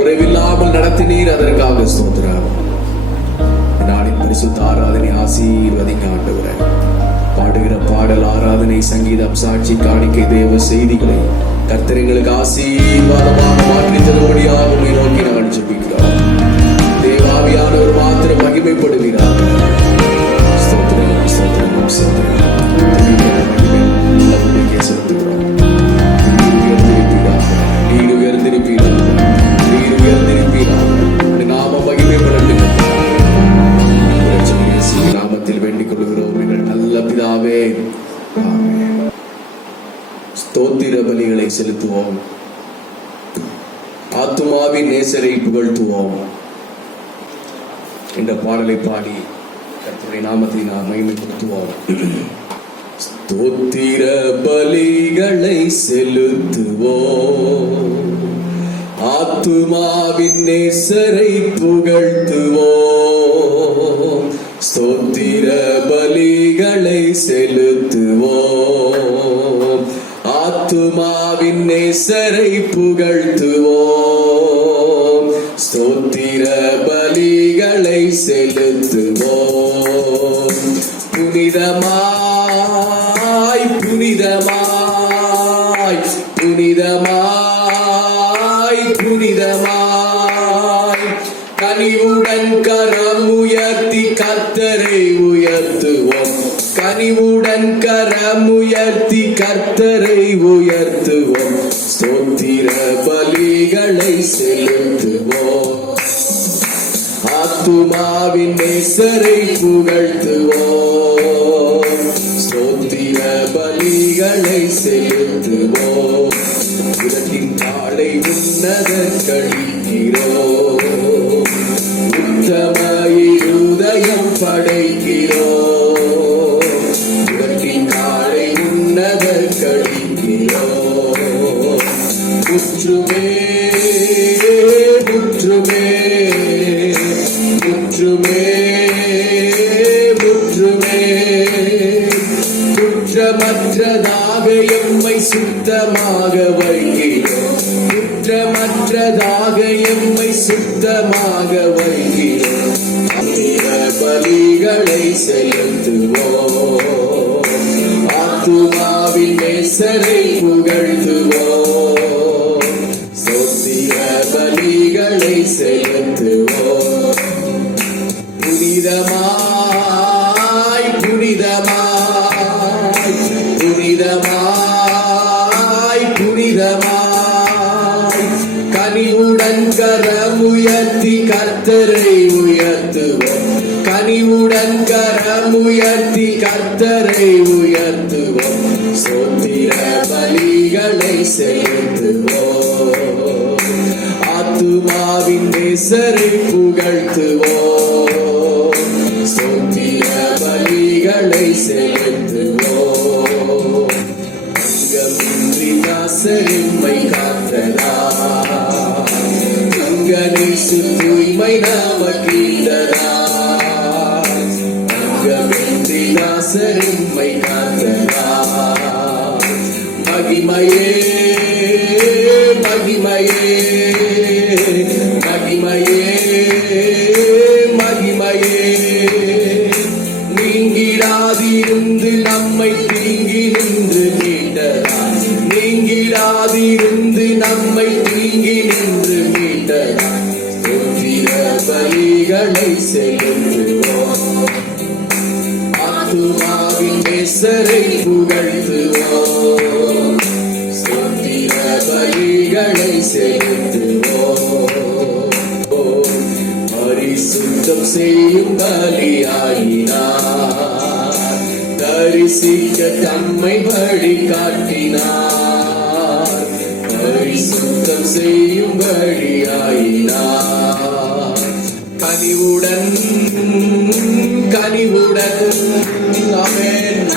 குறைவில்லாமல் நடத்தினீர், அதற்காக ஸ்தோத்திரம். நாளின் பரிசுத்த ஆராதனை ஆசீர்வதிங்க ஆண்டவரே. பாடுகிற பாடல், ஆராதனை, சங்கீதம், சாட்சி, காணிக்கை, தேவ செய்திகளை கர்த்தர்களுக்கு ஆசீர்வாதமாக மாற்றி தரும்படியாக உம்மை நோக்கி நாங்கள் ஜெபிக்கிறோம். தேவாவியானவர் மாத்திரம் மகிமைப்படுகிறார். ஸ்தோத்திரம், ஸ்தோத்திரம், ஸ்தோத்திரம். செலுத்துகிறோம். நீர் உயர்ந்திருப்பீராக, நீர் உயர்ந்திருப்பீராக. நாம மகிமைப்படட்டும். நாமத்தில் வேண்டிக் கொள்கிறோம் எங்கள் நல்ல பிதாவே. ஸ்தோத்திர பலிகளை செலுத்துவோம். ஆத்துமாவின் நேசரை புகழ்த்துவோம். இந்த பாடலை பாடி கர்த்தருடைய நாமத்தை நாம் மகிமைப்படுத்துவோம். ஸ்தோத்திர பலிகளை செலுத்துவோம். ஆத்துமாவின் நேசரை புகழ்த்துவோம். ஸ்தோத்திர பலிகளை செலுத்துவோம். ஆத்துமாவின் நேசரை புகழ்த்துவோம். ஸ்தோத்திர பலிகளை செலுத்துவோம். புனிதமாய், புனிதமாய், புனிதமாய், புனிதமாய், கனிவுடன் கரம் உயர்த்தி கர்த்தரை உயர்த்துவோம். கனிவுடன் கரம் உயர்த்தி கர்த்தரை உயர்த்துவோம். ஸ்தோத்திர பலிகளை செலுத்துவோம். ஆத்துமாவின் நேசரை புகழ்த்துவோம். ஸ்தோத்திர பலிகளை செலுத்துவோம். உலகின் காலை உன்னத கழிக்கிறோம். உத்தம இருதயம் படைக்கிறோம். உலகின் காலை உன்னத கழிக்கிறோம். முற்றுமே, முற்றுமே, முற்றுமே, முற்றுமே, குற்றமற்றதாக எம்மை சுத்தமாக வைக்கிறோம். குற்றமற்றதாக எம்மை சுத்தமாக வைக்கிறோம். பலிகளை செலுத்துவோம். ஆத்துமாவின் நேசரை புகழ்த்துவோம். ஸ்தோத்திர பலிகளை செலுத்துவோம். புனிதமாய், புனிதமாய், புனிதமாய், புனிதமாய், கனிவுடன் கரம் உயர்த்தி கர்த்தரை உயர்த்துவோம். கனிவுடன் கரம் உயர்த்தி கர்த்தரை உயர்த்துவோம். ஸ்தோத்திர பலிகளை செலுத்துவோம். ஆத்துமாவின் நேசரை புகழ்த்துவோம். ஸ்தோத்திர பலிகளை செலுத்துவோம். அங்கமின்றி நாசரின்மை காத்ததா, அங்கனேசு தூய்மை நமக்கீந்ததா. அங்கமின்றி நாசரின்மை காத்ததா. மகிமையே, மகிமையே, மகிமையே, மகிமையே, நீங்கிடாதிருந்து நம்மை தீங்கி நின்று மீட்டதாய். நீங்கிடாதிருந்து நம்மை தீங்கி நின்று மீட்டதாய். ஸ்தோத்திர பலிகளை செலுத்துவோம். ஆத்துமாவின் நேசரை புகழ்த்துவோம். ஸ்தோத்திர பலிகளை செலுத்துவோம். பரிசுத்தம் செய்யும் பலியாயினார். தரிசிக்க தம்மை வழி காட்டினார். பரிசுத்தம் செய்யும் பலியாயினார். கனிவுடன், கனிவுடன், ஆமென்,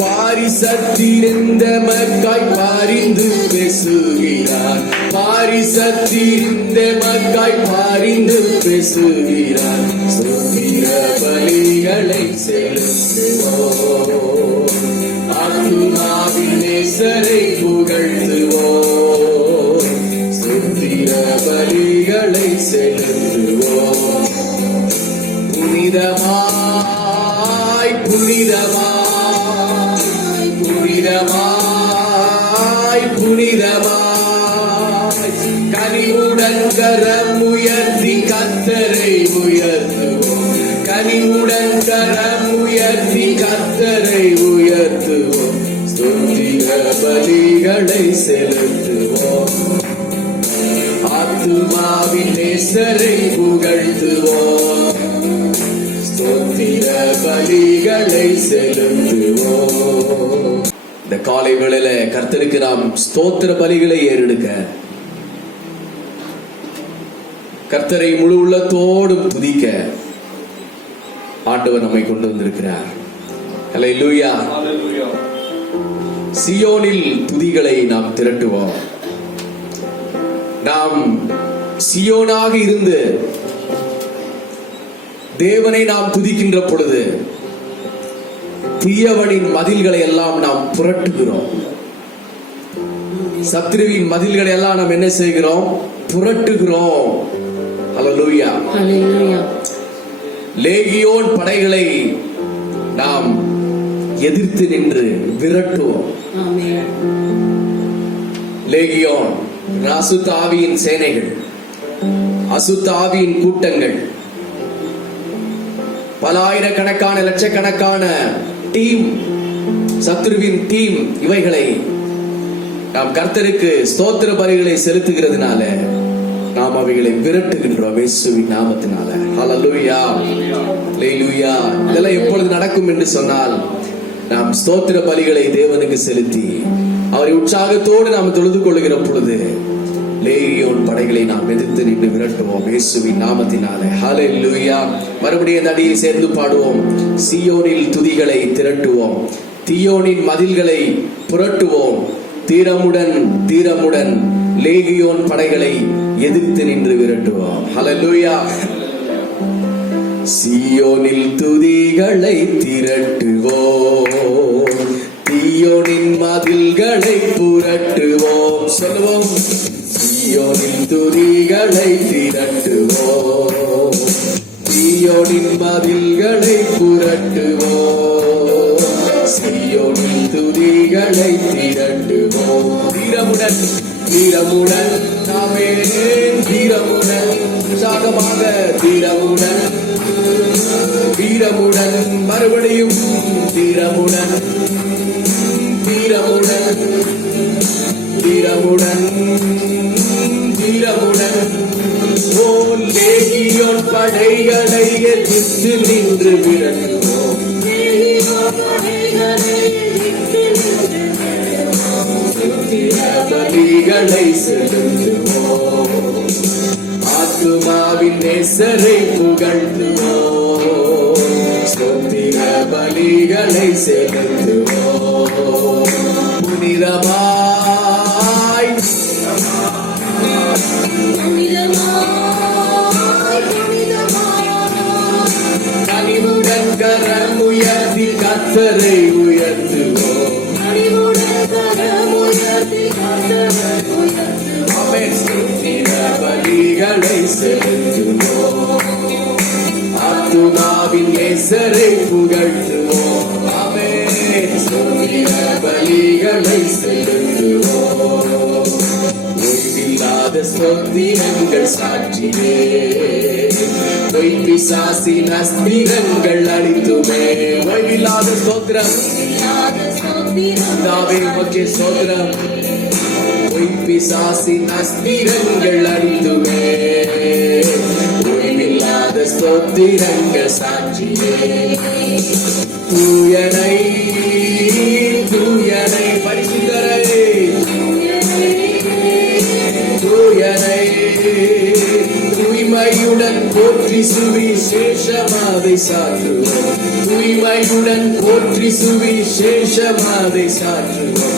பாரிசத்திருந்த மக்காய் பாரிந்து பேசுகிறார். பாரிசத்திருந்த மக்காய் பாரிந்து பேசுகிறார். ஸ்தோத்திர பலிகளை செலுத்துவோம். ஆத்துமாவின் நேசரை கனிவுடன் கரம் உயர்த்தி கர்த்தரை உயர்த்துவோம். கனிவுடன் கரம் உயர்த்தி கர்த்தரை உயர்த்துவோம். ஸ்தோத்திர பலிகளை செலுத்துவோம். ஆத்துமாவின் நேசரை புகழ்த்துவோம். ஸ்தோத்திர பலிகளை செலுத்துவோம். இந்த காலை வேளையில கர்த்தருக்கு நாம் ஸ்தோத்திர பலிகளை ஏறெடுக்க, கர்த்தரை முழு உள்ளத்தோடு துதிக்க ஆண்டவர் நம்மை கொண்டு வந்திருக்கிறார். ஹல்லேலூயா. சியோனில் துதிகளை நாம் திரட்டுவோம். நாம் சியோனாக இருந்து தேவனை நாம் துதிக்கின்ற பொழுது தீயவனின் மதில்களை எல்லாம் நாம் புரட்டுகிறோம். சத்ருவின் மதில்களை எல்லாம் நாம் என்ன செய்கிறோம்? புரட்டுகிறோம். ஹல்லேலூயா. லேகியோன் படைகளை நாம் எதிர்த்து நின்று விரட்டுவோம். லேகியோன் அசுத்த ஆவியின் சேனைகள், அசுத்த ஆவியின் கூட்டங்கள், பல ஆயிரக்கணக்கான லட்சக்கணக்கான டீம், சத்ருவின் டீம், இவைகளை நாம் கர்த்தருக்கு ஸ்தோத்திர பலிகளை செலுத்துகிறதுனால நாம் அவைகளை விரட்டுகின்றோம் இயேசுவின் நாமத்தினால. ஹல்லேலூயா. ஹல்லேலூயா. இதெல்லாம் எப்பொழுது நடக்கும் என்று சொன்னால், நாம் ஸ்தோத்திர பலிகளை தேவனுக்கு செலுத்தி அவரை உற்சாகத்தோடு நாம் தொழுது கொள்ளுகிற பொழுது லேகியோன் படைகளை நாம் எதிர்த்து நின்று விரட்டுவோம் இயேசுவின் நாமத்தினாலே. ஹல்லேலூயா. மறுபடியும் இந்த அடியை சேர்ந்து பாடுவோம். சியோனில் துதிகளை திரட்டுவோம். தீயோனின் மதில்களை புரட்டுவோம். தீரமுடன் தீரமுடன் லேகியோன் படைகளை எதிர்த்து நின்று விரட்டுவோம். ஹல்லேலூயா. சியோனில் துதிகளை திரட்டுவோம். தீயோனின் மதில்களை புரட்டுவோம். சொல்லுவோம். சியோனின் துதிகளை திரட்டுவோம். சியோனின் மதில்களை புரட்டுவோம். சியோனின் துதிகளை திரட்டுவோம். தீரமுடன் தீரமுடன் நாமே தீரமுடன் உற்சாகமாக தீரமுடன் வீரமுடன் மறுபடியும் தீரமுடன் தீரமுடன் தீரமுடன் தீரமுடன் ஓ லேகியோன் படைகளை எதிர்த்து நின்று விரட்டுவோம். பலிகளை செலுத்துவோம். ஆத்துமாவின் நேசரை புகழ்த்துவோம். ஸ்தோத்திர பலிகளை செலுத்துவோம். புனிதமாய் கனிவுடன் கரம் உயர்த்தி கர்த்தரை உயர்த்துவோம். பலிகளை செலுத்துவோம். ஆத்துமாவின் நேசரை புகழ்த்துவோம். பலிகளை செலுத்துவோம். ஓய்வில்லாத ஸ்தோத்திரங்கள் சாட்சியே, பொய்பிசாசின் அஸ்திரங்கள் அழித்துமே. ஓய்வில்லாத ஸ்தோத்திரம் உமக்கே ஸ்தோத்திரம். பொய்பிசாசின் அஸ்திரங்கள் அழித்துமே. ஓய்வில்லாத ஸ்தோத்திரங்கள் சாட்சியே. தூயனை தூயனை பரிசுத்தரை தூயனை தூய்மையுடன் போற்றி சுவிசேஷமாதை சாற்றுவோம். தூய்மையுடன் போற்றி சுவிசேஷமாதை சாற்றுவோம்.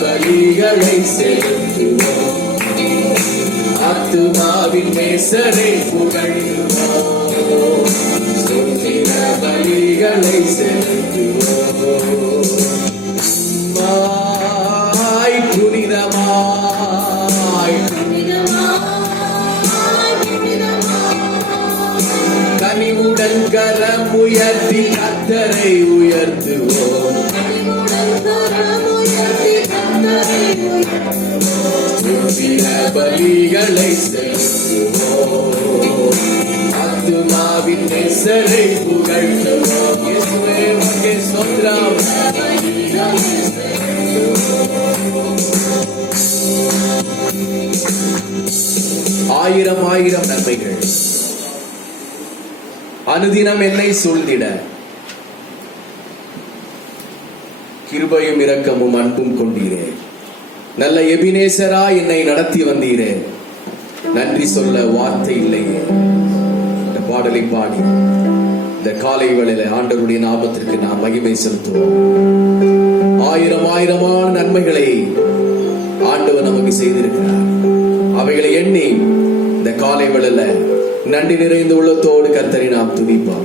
பலிகளை செலுத்துவோம். ஆத்துமாவின் நேசரை புகழ்த்துவோம். ஸ்தோத்திர பலிகளை செலுத்துவோம். மாய் புனிதமாய் கனிவுடன் கரம் உயர்த்தி கர்த்தரை உயர்த்துவோம். பலிகளை செலுத்துவோம், ஆத்துமாவின் நேசரை புகழ்த்துவோம். இயேசுவே உமக்கே ஸ்தோத்திரம். ஆயிரம் ஆயிரம் நன்மைகள் அனுதினம் என்னை சூழ்ந்திட, கிருபையும் இரக்கமும் அன்பும் கொண்டீரே. நல்ல எபினேசரா என்னை நடத்தி வந்தீரே. நன்றி சொல்ல வார்த்தை இல்லையே. இந்த பாடலை பாடி இந்த காலை வேளையில ஆண்டவருடைய நாமத்திற்கு நாம் மகிமை செலுத்துவோம். ஆயிரம் ஆயிரமான நன்மைகளை ஆண்டவர் நமக்கு செய்திருக்கிறார். அவைகளை எண்ணி இந்த காலை வேளையில நன்றி நிறைந்த உள்ளத்தோடு கர்த்தரை நாம் துதிப்போம்.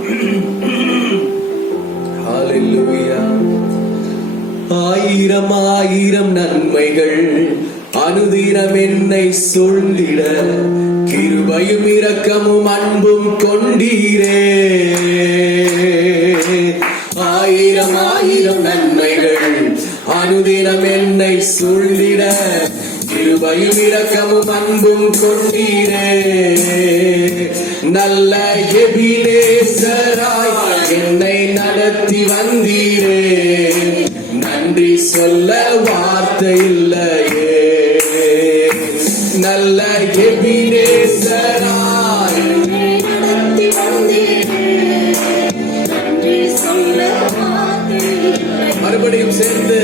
ஹல்லேலூயா. ஆயிரம் ஆயிரம் நன்மைகள் அனுதினம் என்னை சூழ்ந்திட, கிருபையும் இரக்கமும் அன்பும் கொண்டீரே. ஆயிரம் ஆயிரம் நன்மைகள் அனுதினம் என்னை சூழ்ந்திட, கிருபையும் இரக்கமும் அன்பும் கொண்டீரே. நல்ல எபினேசராய் என்னை நடத்தி வந்தீரே. நன்றி சொல்ல வார்த்தை இல்லையே. நல்ல எபினேசராய் என்னை நடத்தி வந்தீரே. நன்றி சொல்ல வார்த்தை இல்லையே. மறுபடியும் சேர்ந்து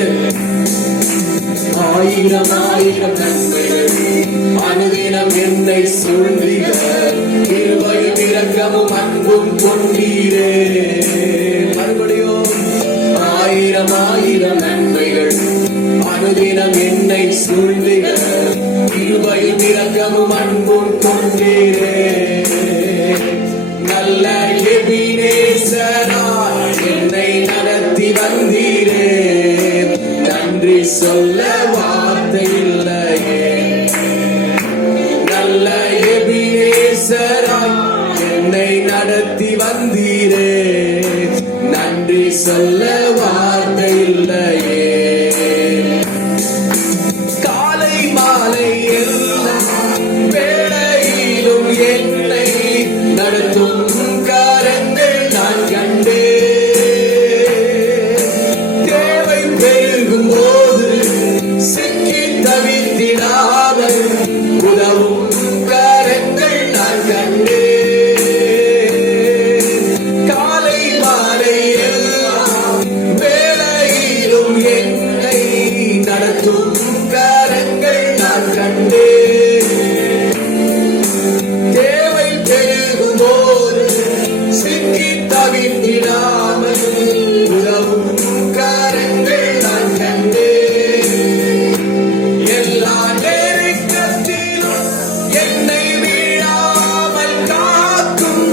ஆயிரம் ஆயிரம் நன்மைகள் அனுதினம் என்னை சூழ்ந்திட, கிருபையும் இரக்கமும் அன்பும் கொண்டீரே. மறுபடியும் ஆயிரம் ஆயிரம் நன்மைகள் அனுதினம் என்னை சூழ்ந்திட, கிருபையும் இரக்கமும் அன்பும் கொண்டீரே. நல்ல எபினேசராய் என்னை நடத்தி வந்தீரே. நன்றி சொல்ல வார்த்தை இல்லையே. நல்ல எபினேசராய் என்னை நடத்தி வந்தீரே. நன்றி சொல்ல வார்த்தை இல்லையே. காலை மாலை எல்லாம் வேளையிலும் என்னை நடத்தும் காரங்கள் நான் கண்டே. தேவை பெருகும் போது சிக்கி தவித்திடாமல் உதவும் காரங்கள் நான் கண்டே. காலை மாலை எல்லாம் வேளையிலும் என்னை நடத்தும் காரங்கள் நான் கண்டே. தேவை பெருகும் போது சிக்கி தவித்திடாமல் உதவும் காரங்கள் நான் கண்டே. எல்லா நெருக்கத்திலும் என்னை வீழாமல் காக்கும்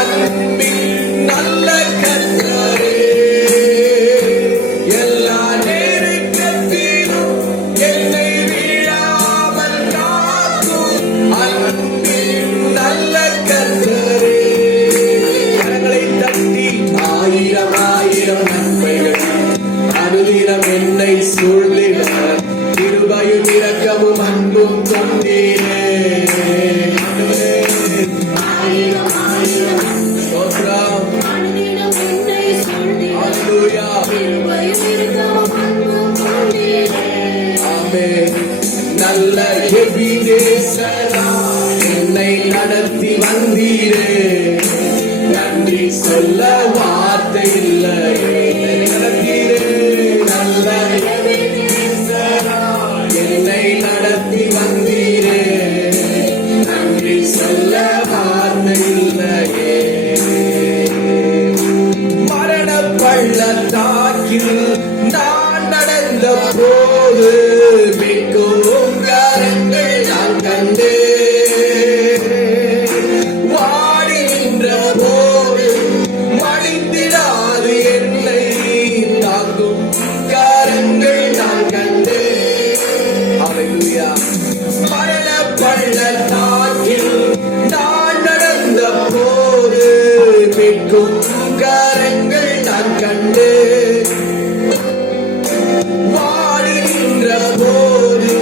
அன்பின் நல்ல கர்த்தரே. எல்லா நெருக்கத்திலும் என்னை வீழாமல் காக்கும் அன்பின் நல்ல கர்த்தரே. கரங்களை தட்டி ஆயிரம் ஆயிரம் நன்மைகள் அனுதினம் என்னை சூழ்ந்திட, கிருபையும் இரக்கமும் அன்பும் கொண்டீரே. ஆண்டவரே, ஆயிரம் ஆயிரம் ஸ்தோத்திரம். அனுதினம் என்னை சூழ்ந்திட, ஹல்லேலூயா. கிருபையும் இரக்கமும் அன்பும் கொண்டீரே. ஆமென். நல்ல எபினேசராய் என்னை நடத்தி வந்தீரே. நன்றி சொல்ல வார்த்தை இல்லையே. நடத்தீரே. நல்ல எபினேசராய் என்னை நடத்தி வந்தீரே. நன்றி சொல்ல வார்த்தை இல்லையே. மரண பள்ளத்தாக்கில் நான் நடந்த போது மிகவும் கரங்கள் நான் கண்டேன். வாடி நின்ற போது மடிந்திடாது என்னை தாங்கும் கரங்கள் நான் கண்டேன். ஹல்லேலூயா. மரண பள்ளத்தாக்கில் நான் நடந்த போது மிகவும் கரங்கள் நான் கண்டேன். வாடி நின்ற போது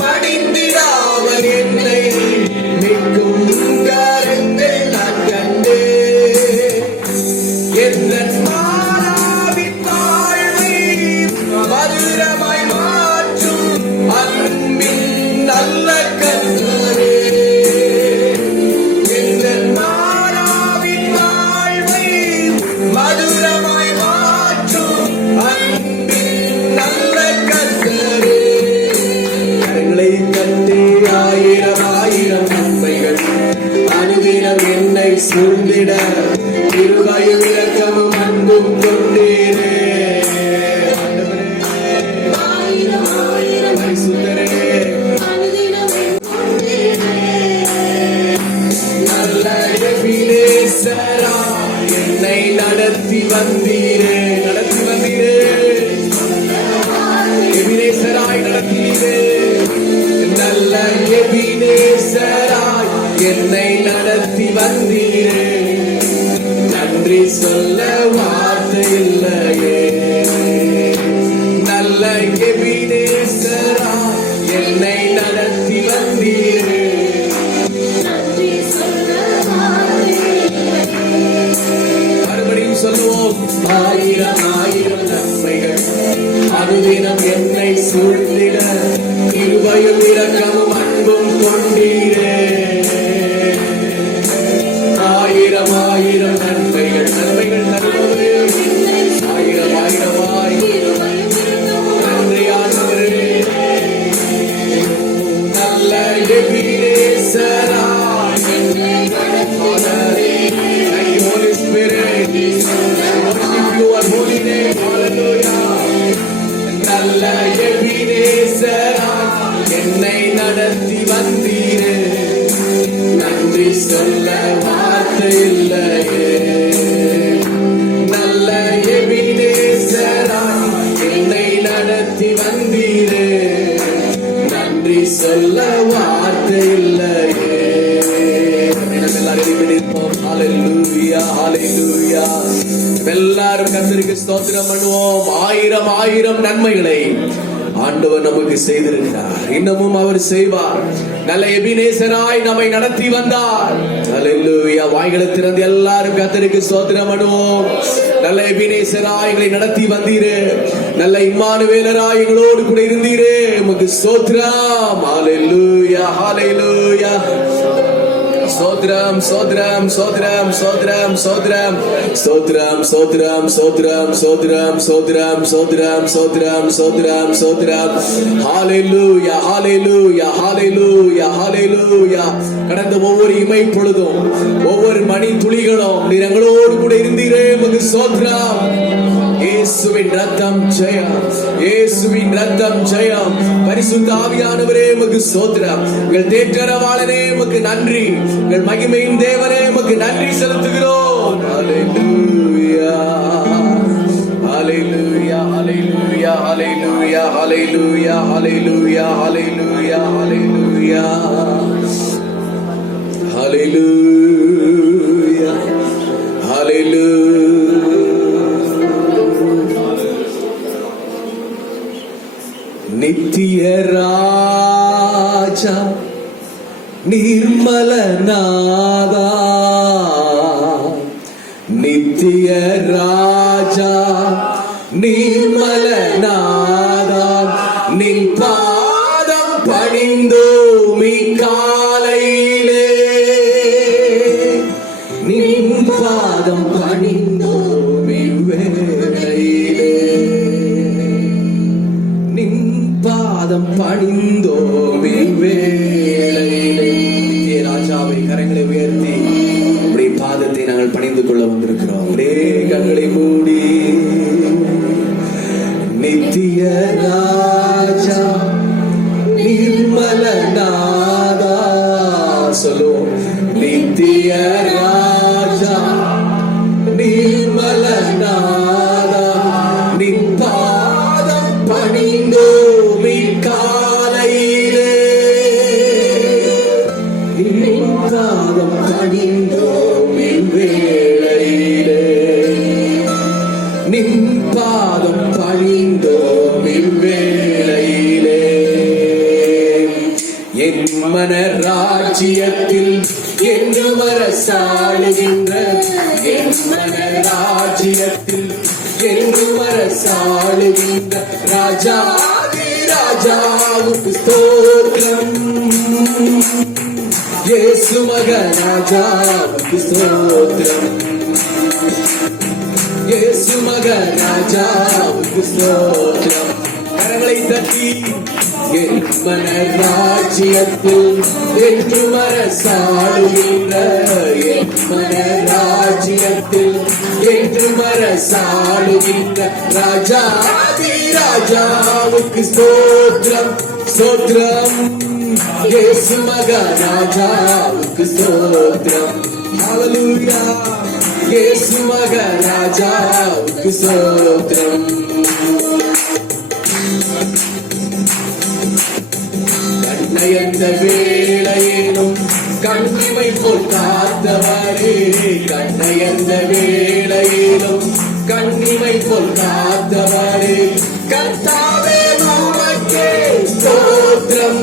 மடிந்திடாது ஆயிரம் ஆயிரம் நன்மைகள் அனுதினம் என்னை சூழ்ந்திட கிருபையும் இரக்கமும் அன்பும் கொண்டீரே. ஆயிரம் ஆயிரம் பரிசுத்தரே, அனுதினம் என் கொண்டீரே. நல்ல எபினேசரா என்னை நடத்தி வந்தீரே, நடத்தி வந்தீரே, எபினேசராய் நடத்தீரே. நல்ல எபினேசராய் என்னை நடத்தி வந்தீரே. நன்றி சொல்ல வார்த்தை இல்லையே. நல்ல எபினேசராய் என்னை நடத்தி வந்தீரே. நன்றி சொல்ல வார்த்தை மறுபடியும் சொல்லுவோம். ஆயிரம் ஆயிரம் நன்மைகள் அனுதினம் என்னை சூழ்ந்திட கிருபையும் இரக்கமும் அன்பும் கொண்டீரே. ஆயிரம் ஆயிரம் நன்மைகள், நன்மைகள் தருபவரே, ஆயிரம் ஆயிரமாய் கிருபையும் இரக்கமும் நன்றி ஆண்டவரே. நல்ல எபினேசராய் என்னை நடத்தி Thank you, Holy Spirit. Worship your holy name. Hallelujah. நல்ல எபினேசராய் என்னை நடத்தி வந்தீரே. நன்றி சொல்ல வார்த்தை இல்லையே. நல்ல எபினேசராய் என்னை நடத்தி வந்தீரே. நன்றி சொல்ல வார்த்தை இல்லையே. நம்ம எல்லாரும் எழுப்பிடிப்போம். ஹalleluya, ஹalleluya. எல்லாரும் கர்த்தருக்கு ஸ்தோத்திரம் பண்ணுவோம். ஆயிரம் ஆயிரம் நன்மைகளை ஆண்டவர் நமக்கு செய்திருக்கிறார், இன்னமும் அவர் செய்வார். நல்ல எபினேசராய் நம்மை நடத்தி வந்தார். ஹalleluya. வாய்களை திறந்து எல்லாரும் கர்த்தருக்கு ஸ்தோத்திரம் பண்ணுவோம். நல்ல எபினேசராய் எங்களை நடத்தி வந்தீரே. நல்ல இம்மானுவேலராய் எங்களோடு கூட இருந்தீரே. உமக்கு ஸ்தோத்திரம். ஹalleluya, ஹalleluya. Sotram, Sotram, Sotram, Sotram, Sotram, Sotram, Sotram, Sotram, Sotram, Sotram, Sotram, Sotram, Sotram, Sotram. Hallelujah, Hallelujah, Hallelujah, Hallelujah. கடந்த ஒவ்வொரு இமை பொழுதும் ஒவ்வொரு மணி துளிகளும் நீர் எங்களோடு கூட இருந்தீரே. உமக்கு ஸ்தோத்திரம். இயேசுவின் ரத்தம் ஜெயம், இயேசுவின் ரத்தம் ஜெயம். பரிசுத்த ஆவியானவரே உமக்கு ஸ்தோத்திரம். எங்கள் தேற்றரவாளனே உமக்கு நன்றி. எங்கள் மகிமையின் தேவனே உமக்கு நன்றி செலுத்துகிறோம். ஹalleluya, ஹalleluya, ஹalleluya, ஹalleluya, ஹalleluya, ஹalleluya, ஹalleluya, ஹalleluya, ஹalleluya, ஹalleluya. நித்திய ராஜா நிர்மலநாதா, நித்திய ராஜா நிர்மலநாதா, நின் பாதம் பணிந்தோமி காலையிலே, நின் பாதம் பணிந்தோமி வேளையிலே, நின் பாதம் பணிந்தோமி வேளையிலே. நித்திய ராஜாவை கரங்களை உயர்த்தி உடைய பாதத்தை நாங்கள் பணிந்து கொள்ள வந்திருக்கிறோம். கண்களை மூடி நித்திய ராஜா நிர்மலநாதா சொல்லுவோம். நித்திய ராஜா நிர்மலநாதா, நின் பாதம் பணிந்தோமி காலையிலே, நின் பாதம் பணிந்தோமி வேளையிலே, நின் பாதம் பணிந்தோமி வேளையிலே. என் மன ராஜ்யத்தில் என்று அரசாளுகின்ற, என் மன ராஜ்யத்தில் என்று அரசாளுகின்ற ராஜாதி ராஜாவுக்கு ஸ்தோத்திரம். இயேசு மகராஜாவுக்கு ஸ்தோத்திரம். இயேசு மகராஜாவுக்கு ஸ்தோத்திரம். கரங்களை தட்டி என் மனராஜ்யத்தில் என்றும் அரசாளுகின்ற என் மனராஜ்யத்தில் என்றும் அரசாளுகின்ற ராஜாதி ராஜாவுக்கு ஸ்தோத்திரம் ஸ்தோத்திரம். இயேசு மகாராஜாவுக்கு ஸ்தோத்திரம். ஹல்லேலூயா. இயேசு மகாராஜாவுக்கு ஸ்தோத்திரம். கண்ணயர்ந்த வேளையிலும் கண்ணிமை போல் காத்தவரே, கண்ணயர்ந்த வேளையிலும் கண்ணிமை போல் காத்தவரே, கர்த்தாவே உமக்கே ஸ்தோத்திரம்.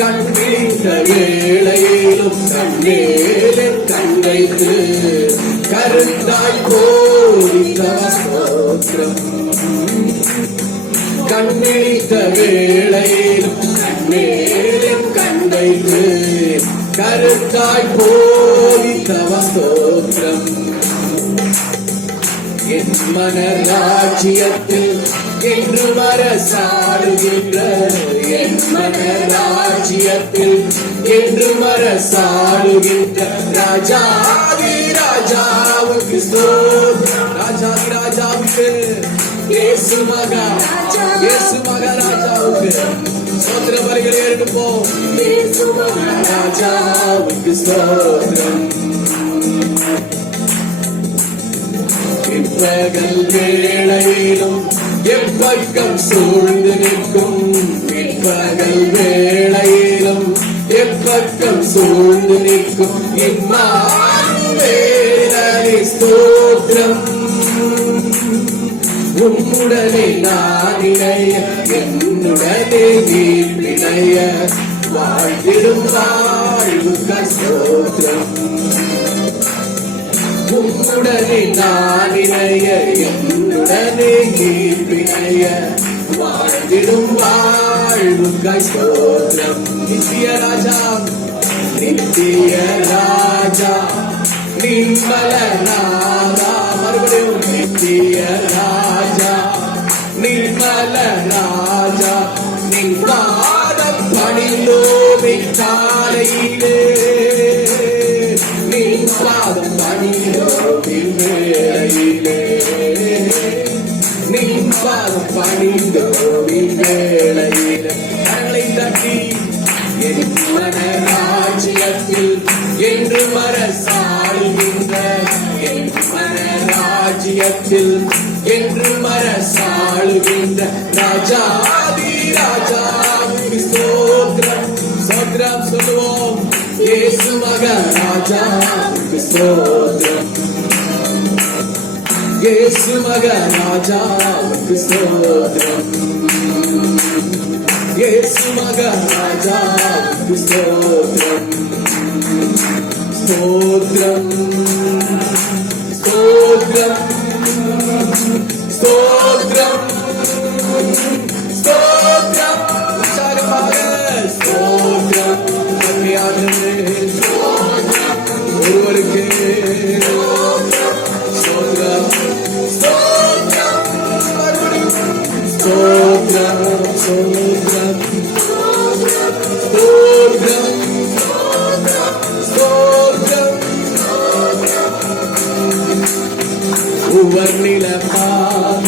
கண் விழித்த வேளையிலும் கண்ணேலே கண் வைத்து கருத்தாய் போதித்தவர் ஸ்தோத்திரம். கண்ணிழித்த வேளையிலும் கண்ணேலே கண் வைத்து கருத்தாய் போதித்தவர் ஸ்தோத்திரம். என் மனராஜ்யத்தில் என்று அரசாளுகின்ற என் மனராஜ்யத்தில் என்று அரசாளுகின்ற ராஜாதி ராஜாவுக்கு ஸ்தோத்திரம். ராஜாதி ராஜாவுக்கு இயேசு மகாராஜாவுக்கு ஸ்தோத்திர பலிகளை எடுப்போம். இயேசு மகாராஜாவுக்கு ஸ்தோத்திரம். பிற்பகல் வேளையிலும் எப்பக்கம் சூழ்ந்து நிற்கும், பிற்பகல் வேளையிலும் எப்பக்கம் சூழ்ந்து நிற்கும் இம்மானுவேலனே ஸ்தோத்திரம். உன்னுடனே நான் இணைய என்னுடனே நீ பிணைய வாழ்ந்திடும் வாழ்வுக்கு ஸ்தோத்திரம். உன்னுடனே நான் இணைய என்னுடனே நீ பிணைய வாழ்ந்திடும் வாழ்வுக்கு ஸ்தோத்திரம். நித்திய ராஜா நித்திய ராஜா நிர்மலநாதா, மறுபடியும் நித்திய ராஜா நிர்மலராஜா நின் பாதம் பணிந்தோமே காலையிலே, நின் பாதம் பணிந்தோமே வேளையிலே, நின் பாதம் பணிந்தோமே வேளையிலே. கரங்களை தட்டி என் மனராஜ்யத்தில் என்று அரசாளுகின்ற என் மனராஜ்யத்தில் என்று அரசாளுகின்ற ராஜாதி ராஜாவுக்கு ஸ்தோத்திரம் ஸ்தோத்திரம் சொல்லுவோம். இயேசு மகாராஜாவுக்கு ஸ்தோத்திரம். இயேசு மகாராஜாவுக்கு ஸ்தோத்திரம். இயேசு மகாராஜாவுக்கு ஸ்தோத்திரம். ஸ்தோத்திரம் ஸ்தோத்திரம் ஸ்தோத்திரம் ஸ்தோத்திரம். உற்சாகமாக ஸ்தோத்திரம். நன்றியானவரே ஒருவருக்கே ஸ்தோத்திரம் ஸ்தோத்திரம். ஸ்தோத்திரம் ஸ்தோத்திரம் ஸ்தோத்திரம் ஸ்தோத்திரம். உவர்நிலமாக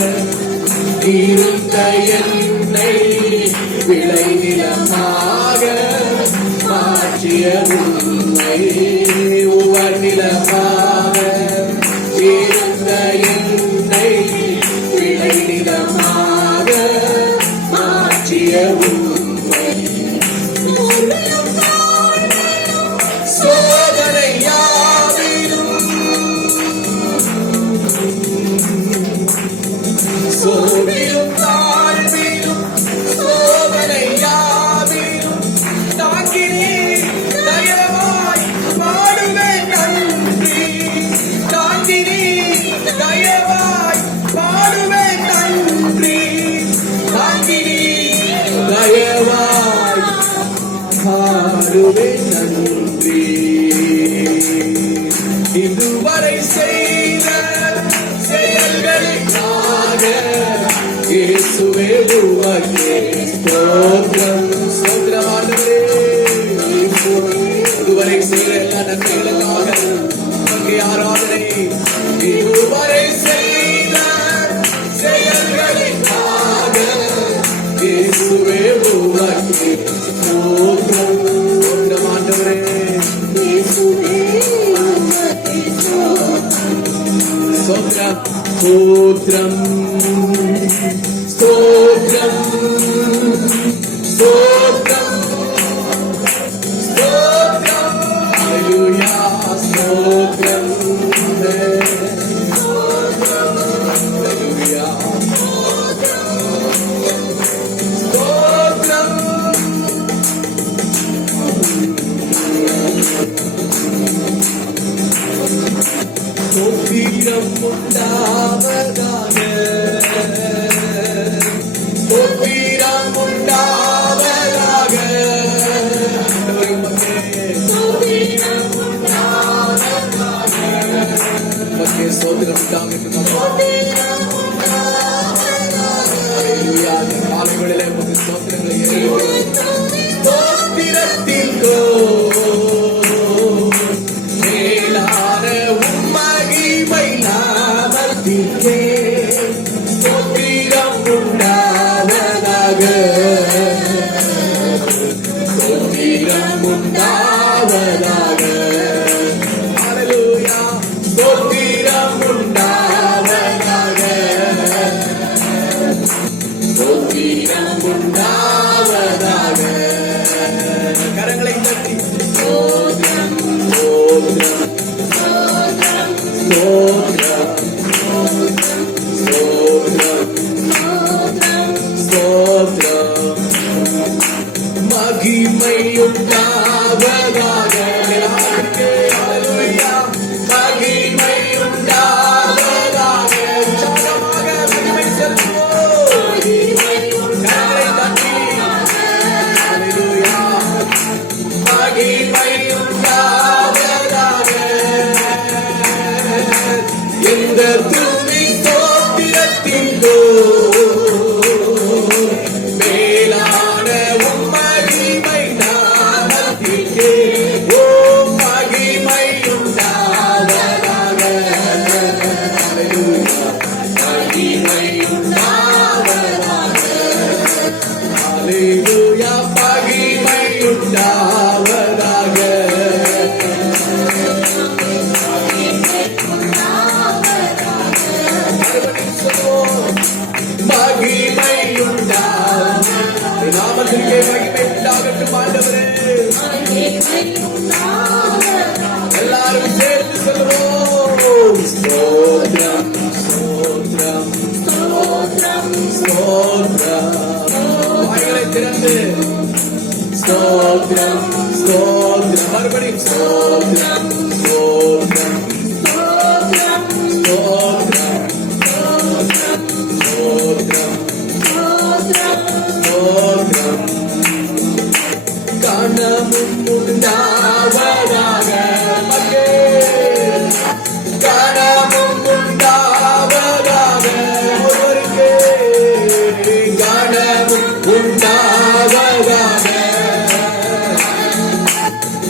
இருந்த என்னை விளை நிலமாக மாற்றிய உண்மை, உவர்நிலமாக இருந்த என்னை விளை நிலமாக மாற்றிய உண்மை. சோதனை யாவிலும் சோதிலும் தாழ்விலும் சோதனை யாவிலும் தாங்கினே தயவாய் பாடுவேன் நன்றி. தாங்கினே தயவாய் பாடுவேன் நன்றி. தாங்கினே தயவாய் பாடுவேன் நன்றி. இதுவரை செய்த செயல்களுக்காக இயேசுவே உமக்கே ஸ்தோத்திரம். ஸ்தோத்திரம் ஆண்டவரே. இதுவரை செய்த எல்லா நன்மைகளுக்காக உமக்கு ஆராதனை. இதுவரை செய்த செயல்களுக்காக இயேசுவே உமக்கே ஸ்தோத்திரம். ஸ்தோத்திரம் ஆண்டவரே. இயேசுவே உமக்கே ஸ்தோத்திரம். ஸ்தோத்திரம் ஸ்தோத்திரம் ஸ்தோத்திரம் ஸ்தோத்திரம். ஹல்லேலூயா. ஸ்தோத்திரம். ஹல்லேலூயா. ஸ்தோத்திரம். ஸ்தோத்திரம் உண்டாவதாக. ஸ்தோத்திரம் உண்டாவதாக. உமக்கே ஸ்தோத்திரம் உண்டாகட்டும். ஹல்லேலூயா. இந்த காலை வேளையிலே உமக்கு ஸ்தோத்திரங்களை ஏறெடுக்கிறோம். ஸ்தோத்திரத்திற்கோ மேலான உம் மகிமை நாமத்திற்கே ஸ்தோத்திரம் உண்டாவதாக. ஸ்தோத்திரம் உண்டாவதாக. ஹல்லேலூயா. ஸ்தோத்திரம் உண்டாவதாக. ஸ்தோத்திரம் உண்டாவதாக. கரங்களை தட்டி ஸ்தோத்திரம் ஸ்தோத்திரம் ஸ்தோத்திரம் ஸ்தோத்திரம். மகிமை உண்டாவதாக. ஹல்லேலூயா. மகிமை உண்டாவதாக. உற்சாகமாக மகிமை செலுத்துவோம். கரங்களை தட்டி ஹல்லேலூயா. மகிமை உண்டாவதாக. இந்த துதி ஸ்தோத்திரத்திற்கோ மேலான உம் மகிமை நாமத்திற்கே ஓ மகிமை உண்டாவதாக. ஹல்லேலூயா. மகிமை உண்டாவதாக. ஹல்லேலூயா. மகிமை உண்டாவதாக. மறுபடியும் சொல்லுவோம். மகிமை உண்டாவதாக. நாமத்திற்கே மகிமை உண்டாகட்டும் ஆண்டவரே. எல்லாரும் சேர்த்து சொல்லுவோம். ஸ்தோத்திரம் ஸ்தோத்திரம் ஸ்தோத்திரம். வாய்களை திறந்து ஸ்தோத்திரம் ஸ்தோத்திரம். மறுபடியும் ஸ்தோத்திரம் ஸ்தோத்திரம் ஸ்தோத்திரம் ஸ்தோத்திரம் ஸ்தோத்திரம். கனமும் உண்டாவதாக. மகே கனமும் உண்டாவதாக. ஒருவருக்கே கனமும் உண்டாவதாக.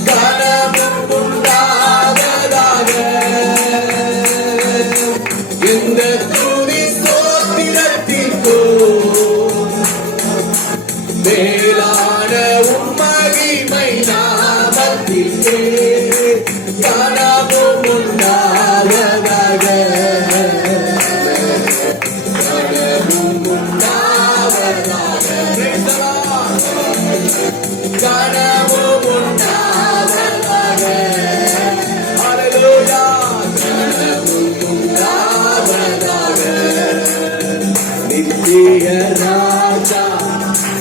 கனமும் உண்டாவதாக. இந்த துதி ஸ்தோத்திரத்திற்கோ மேலான உம் மகிமை நாமத்திற்கே கனமும் உண்டாவதாக. கனமும் உண்டாவதாக. Praise the Lord. கனமும் உண்டாவதாக. ஹல்லேலூயா. கனமும் உண்டாவதாக. நித்திய ராஜா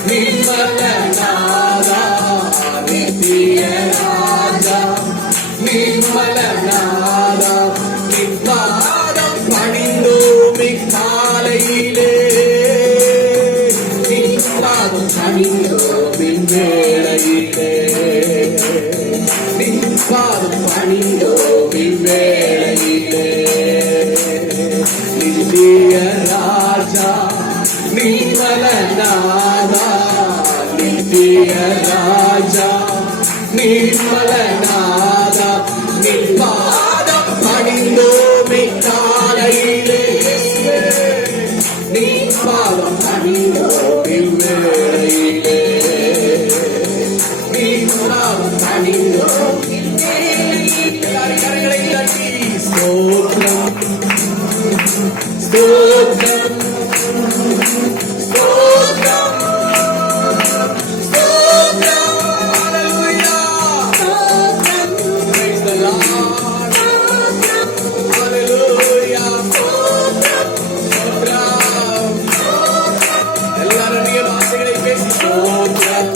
நிர்மலநாதா. நித்திய ராஜா நிர்மலநாதா. நிற்பாதம் பணிந்தோம் இக்காலையிலே. நிற்பாதம் பணிந்தோம் இவ்வேளையிலே. நிற்பாதம் பணிந்தோம் இவ்வேளையிலே. நித்திய ராஜா நிர்மல நாதா நித்திய ராஜா நிர்மலநாதா நின்பாதம் பணிந்தோமே காலையிலே நின்பாதம் பணிந்தோமே வேளையிலே நின்பாதம் பணிந்தோமே கரங்களை தட்டி ஸ்தோத்திரம் ஸ்தோத்திரம் ஸ்தோத்திரம் ஸ்தோத்திரம் ஹalleluya praise the lord hallelujah ஸ்தோத்திரம் எல்லாரும் நீங்க வார்த்தைகளை பேசி ஸ்தோத்திரம்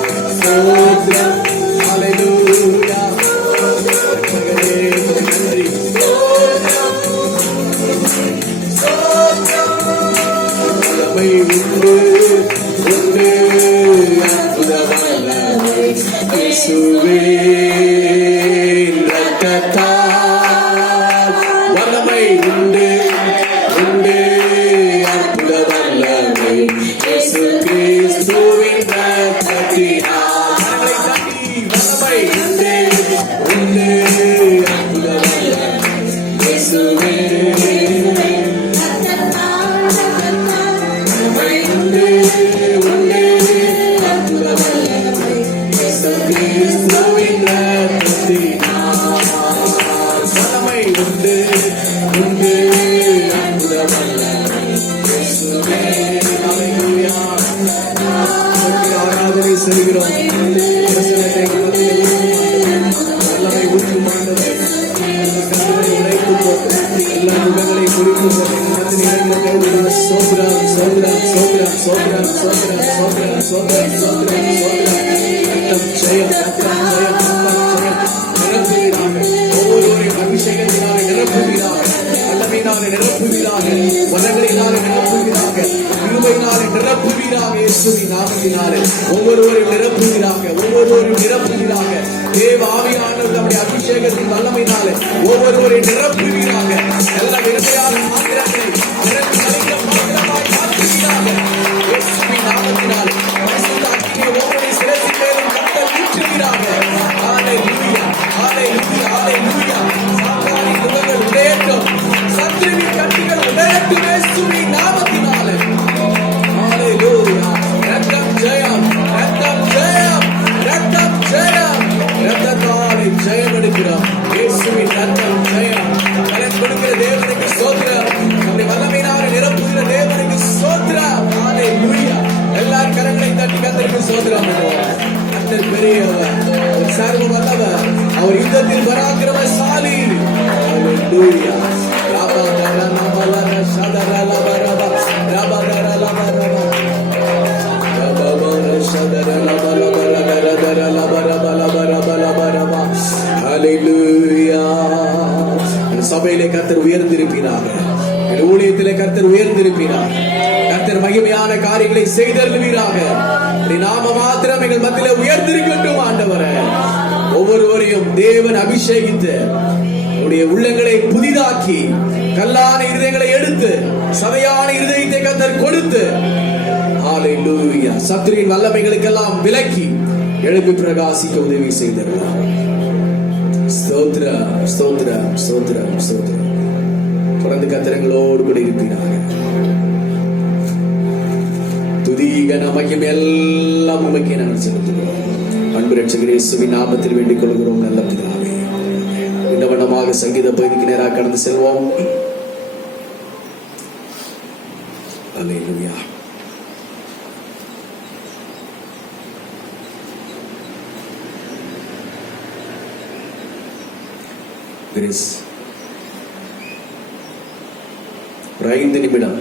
ஸ்தோத்திரம் ஹalleluya கர்த்தரே நன்றி ஸ்தோத்திரம் ஸ்தோத்திரம் வல்லமை உண்டு உண்டு அற்புத வல்லமை இயேசுவே இரத்தத்தால் வல்லமை உண்டு உண்டு அற்புத வல்லமை இயேசு கிறிஸ்துவின் இரத்தத்தினால் வல்லமை உண்டு உண்டு அற்புத வல்லமை இயேசுவே வல்லமை உண்டு உண்டு அற்புத வல்லமை இயேசு கிறிஸ்துவின் இரத்தத்தினால் வல்லமை உண்டு உண்டு அற்புத வல்லமை இயேசுவே ஹalleluya ஆராதனை செய்கிறோம் வசனத்தை வல்லமை ஊற்றும் ஆண்டவரே கண்களை உடைத்து போட்டு எல்லா முகங்களை குறித்து சோத்ரம் சோத்ரம் சோத்ரம் சோத்ரம் சோத்ரம் சோத்ரம் சோத்ரம் சோத்ரம் சோத்ரம் ஜெயம் ஜெயம் நிரப்புவீராக ஒவ்வொருவரையும் அபிஷேகத்தினாலே நிரப்புவீராக வல்லமையினாலே நிரப்புவீராக வல்லங்களினாலே நிரப்புவீராக கிருபையினாலே நிரப்புவீராக இயேசுவின் நாமத்தினாலே ஒவ்வொருவரையும் நிரப்புவீராக ஒவ்வொருவரையும் நிரப்புவீராக தேவ ஆவியானவர் நம்முடைய அபிஷேகத்தின் வல்லமையினாலே ஒவ்வொருவரையும் நிரப்புவீராக எல்லா விரும்பையான பாத்திரங்களை நிரப்பி கலைக்க பாத்திரமாய் மாற்றுவீராக இயேசுவின் நாமத்தினாலே பரிசுத்த அக்கினியை ஒவ்வொரு சிரசின் மேலும் கர்த்தர் ஊற்றுவீராக ஹalleluya ஹalleluya ஹalleluya சாத்தானின் முகங்கள் உடையட்டும் சத்துருவின் கட்டுகள் உடையட்டும் இயேசுவின் நாமத்தினாலே ஹalleluya ரத்தம் ஜெயம் ரத்தம் ஜெயம் ரத்தம் ஜெயம் ரத்தத்தாலே ஜெயம் எடுக்கிறோம் இயேசுவின் ரத்தம் ஜெயம் பலன் கொடுக்கிற தேவனுக்கு ஸ்தோத்திரம் நம்முடைய வல்லமையினாலே நிரப்புகிற தேவனுக்கு ஸ்தோத்திரம் ஹalleluya எல்லாரும் கரங்களை தட்டி கர்த்தருக்கு ஸ்தோத்திரம் பண்ணுவோம் கர்த்தர் பெரியவர் அவர் சர்வ வல்லவர் அவர் யுத்தத்தில் பராக்கிரமசாலி ஹalleluya ராபா தரா நபலர சதரா லபரபா ராபா தரா லபரபா ராபா சதரா லபரபா லபரபா லபரபா லபரபா ஹalleluya சபையிலே கர்த்தர் உயர்ந்திருக்கிறார் ஊழியத்திலே கர்த்தர் உயர்ந்திருக்கிறார் கர்த்தர் மகிமையான காரியங்களை செய்தருளுவீராக நாம மாத்திரம் எங்கள் மத்தியிலே உயர்ந்திருக்கட்டும் ஆண்டவரே ஒவ்வொருவரையும் தேவன் அபிஷேகித்து உடைய உள்ளங்களை புதிதாக்கி கல்லான இருதயங்களை எடுத்து சதையான இருதயத்தை கர்த்தர் கொடுத்து ஹalleluya சத்துருவின் வல்லமைகளுக்கெல்லாம் விலக்கி எழுப்பி பிரகாசிக்க உதவி செய்தருளார் ஸ்தோத்திரம் ஸ்தோத்திரம் ஸ்தோத்திரம் ஸ்தோத்திரம் தொடர்ந்து கர்த்தரங்களோடு கூட இருப்பீராக துதிக நமக்கும் எல்லாம் உமக்கே நாங்கள் செலுத்துகிறோம் அன்பு ரட்சகர் இயேசுவின் நாமத்தில் வேண்டிக் கொள்கிறோம் நல்ல பிதாவே இந்த வண்ணமாக சங்கீத பகுதிக்கு நேராக கடந்து செல்வோம் அல்லேலூயா ஒரு 5 நிமிடம்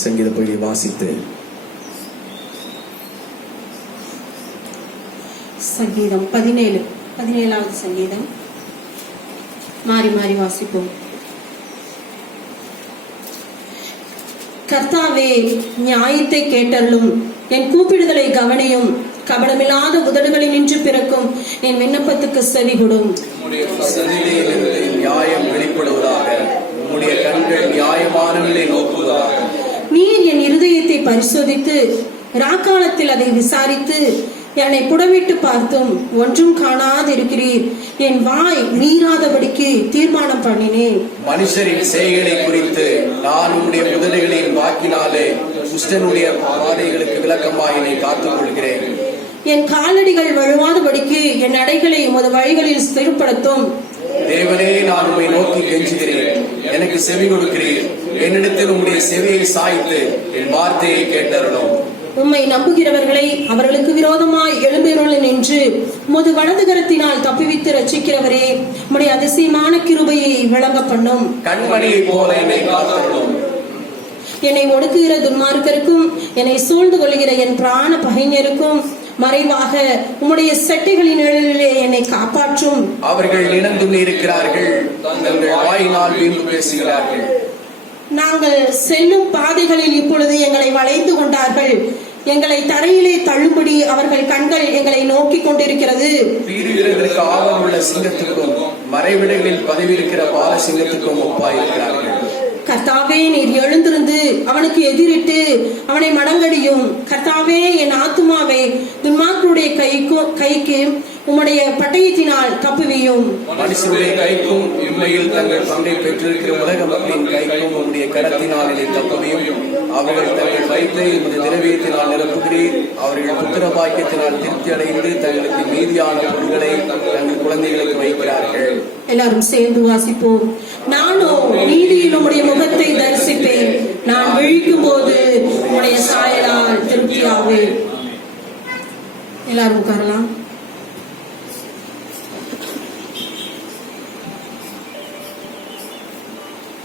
சங்கீத பகுதியை வாசித்து சங்கீதம் 17வது சங்கீதம் மாறி மாறி வாசிப்போம். கர்த்தாவே நியாயத்தை கேட்டருளும், என் கூப்பிடுதலை கவனியும். கபடமில்லாத உதடுகளில் நின்று பிறக்கும் என் விண்ணப்பத்துக்கு செவிகொடும். உம்முடைய சந்நிதியிலிருந்து நியாயம் வெளிப்படுவதாக. உம்முடைய கண்கள் நியாயமானவர்களை நோக்குவதாக. நீர் என் இருதயத்தை பரிசோதித்து ராக்காலத்தில் அதை விசாரித்து என்னை புடமிட்டு பார்த்தும் ஒன்றும் காணாதிருக்கிறீர். என் வாய் மீறாதபடிக்கு தீர்மானம் பண்ணினேன். மனுஷரின் செய்கைகளை குறித்து நான் உம்முடைய உதடுகளின் வாக்கினாலே துஷ்டனுடைய பாதைகளுக்கு விலக்கமாய் என்னை காத்துக் கொள்கிறேன். என் காலடிகள் வழுவாதபடிக்கு என் நடைகளை உமது வழிகளில் ஸ்திரப்படுத்தும். தேவனே, நான் உம்மை நோக்கி கெஞ்சுகிறேன், எனக்கு செவி கொடுக்கிறீர். என்னிடத்தில் உம்முடைய செவியை சாய்த்து என் வார்த்தையை கேட்டருளும். உம்மை நம்புகிறவர்களை அவர்களுக்கு விரோதமாய் எழும்பியருள் நின்று உமது வலது கரத்தினால் தப்புவித்து ரட்சிக்கிறவரே, உம்முடைய அதிசயமான கிருபையை விளங்க பண்ணும். கண்மணியை போல என்னை காத்தருளும். என்னை ஒடுக்குகிற துன்மார்க்கருக்கும் என்னை சூழ்ந்து கொள்கிற என் பிராண பகைஞருக்கும் மறைவாக உம்முடைய செட்டைகளின் நிழலிலே என்னை காப்பாற்றும். அவர்கள் இணந்து இருக்கிறார்கள், தங்கள் வாயினால் வீம்பு பேசுகிறார்கள். நாங்கள் செல்லும் பாதைகளில் இப்பொழுது எங்களை வளைந்து கொண்டார்கள். எங்களை தரையிலே தள்ளும்படி அவர்கள் கண்கள் எங்களை நோக்கி கொண்டிருக்கிறது. பீறுகிறவர்களுக்கு ஆவல் உள்ள சிங்கத்துக்கும் மறைவிடங்களில் பதவியிருக்கிற பால சிங்கத்துக்கும் ஒப்பாயிருக்கிறார்கள். கர்த்தாவே, நீர் எழுந்திருந்து அவனுக்கு எதிரிட்டு அவனை மடங்கடியும். கர்த்தாவே, என் ஆத்துமாவை துன்மார்க்கருடைய கைக்கு உம்முடைய பட்டயத்தினால் தப்புவியும். மனுஷருடைய கைக்கும் இம்மையில் தங்கள் பங்கை பெற்றிருக்கிற உலக மக்களின் கைக்கும் உம்முடைய கரத்தினால் என்னை தப்புவியும். அவர்கள் தங்கள் வயிற்றை உமது திரவியத்தினால் நிரப்புகிறீர். அவர்கள் புத்திர பாக்கியத்தினால் திருப்தி அடைந்து தங்களுக்கு மீதியான பொருட்களை தங்கள் குழந்தைகளுக்கு வைக்கிறார்கள். எல்லாரும் சேர்ந்து வாசிப்போம். நானோ நீதியில் உம்முடைய முகத்தை தரிசிப்பேன். நான் விழிக்கும் போது உம்முடைய சாயலால் திருப்தியாவேன். எல்லாரும் உட்காரலாம்.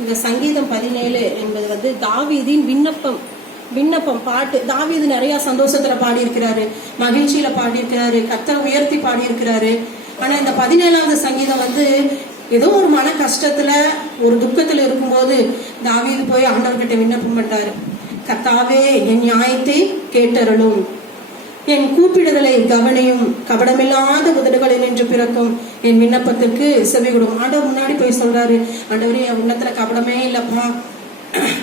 இந்த சங்கீதம் 17 என்பது வந்து தாவீதின் விண்ணப்பம் பாட்டு. தாவீது நிறைய சந்தோஷத்துல பாடியிருக்கிறாரு, மகிழ்ச்சியில பாடியிருக்கிறாரு, கர்த்தரை உயர்த்தி பாடியிருக்கிறாரு. ஆனா இந்த 17வது சங்கீதம் வந்து ஏதோ ஒரு மன கஷ்டத்துல ஒரு துக்கத்துல இருக்கும்போது தாவீது போய் ஆண்டவர்கிட்ட விண்ணப்பம் பண்றாரு. கர்த்தாவே, என் நியாயத்தை கேட்டருளும், என் கூப்பிடுதலை கவனியும், கபடமில்லாத உதடுகளில் நின்று பிறக்கும் என் விண்ணப்பத்திற்கு செவிகொடும். ஆண்டவர் முன்னாடி போய் சொல்றாரு, ஆண்டவரே, என் உள்ளத்துல கபடமே இல்லப்பா,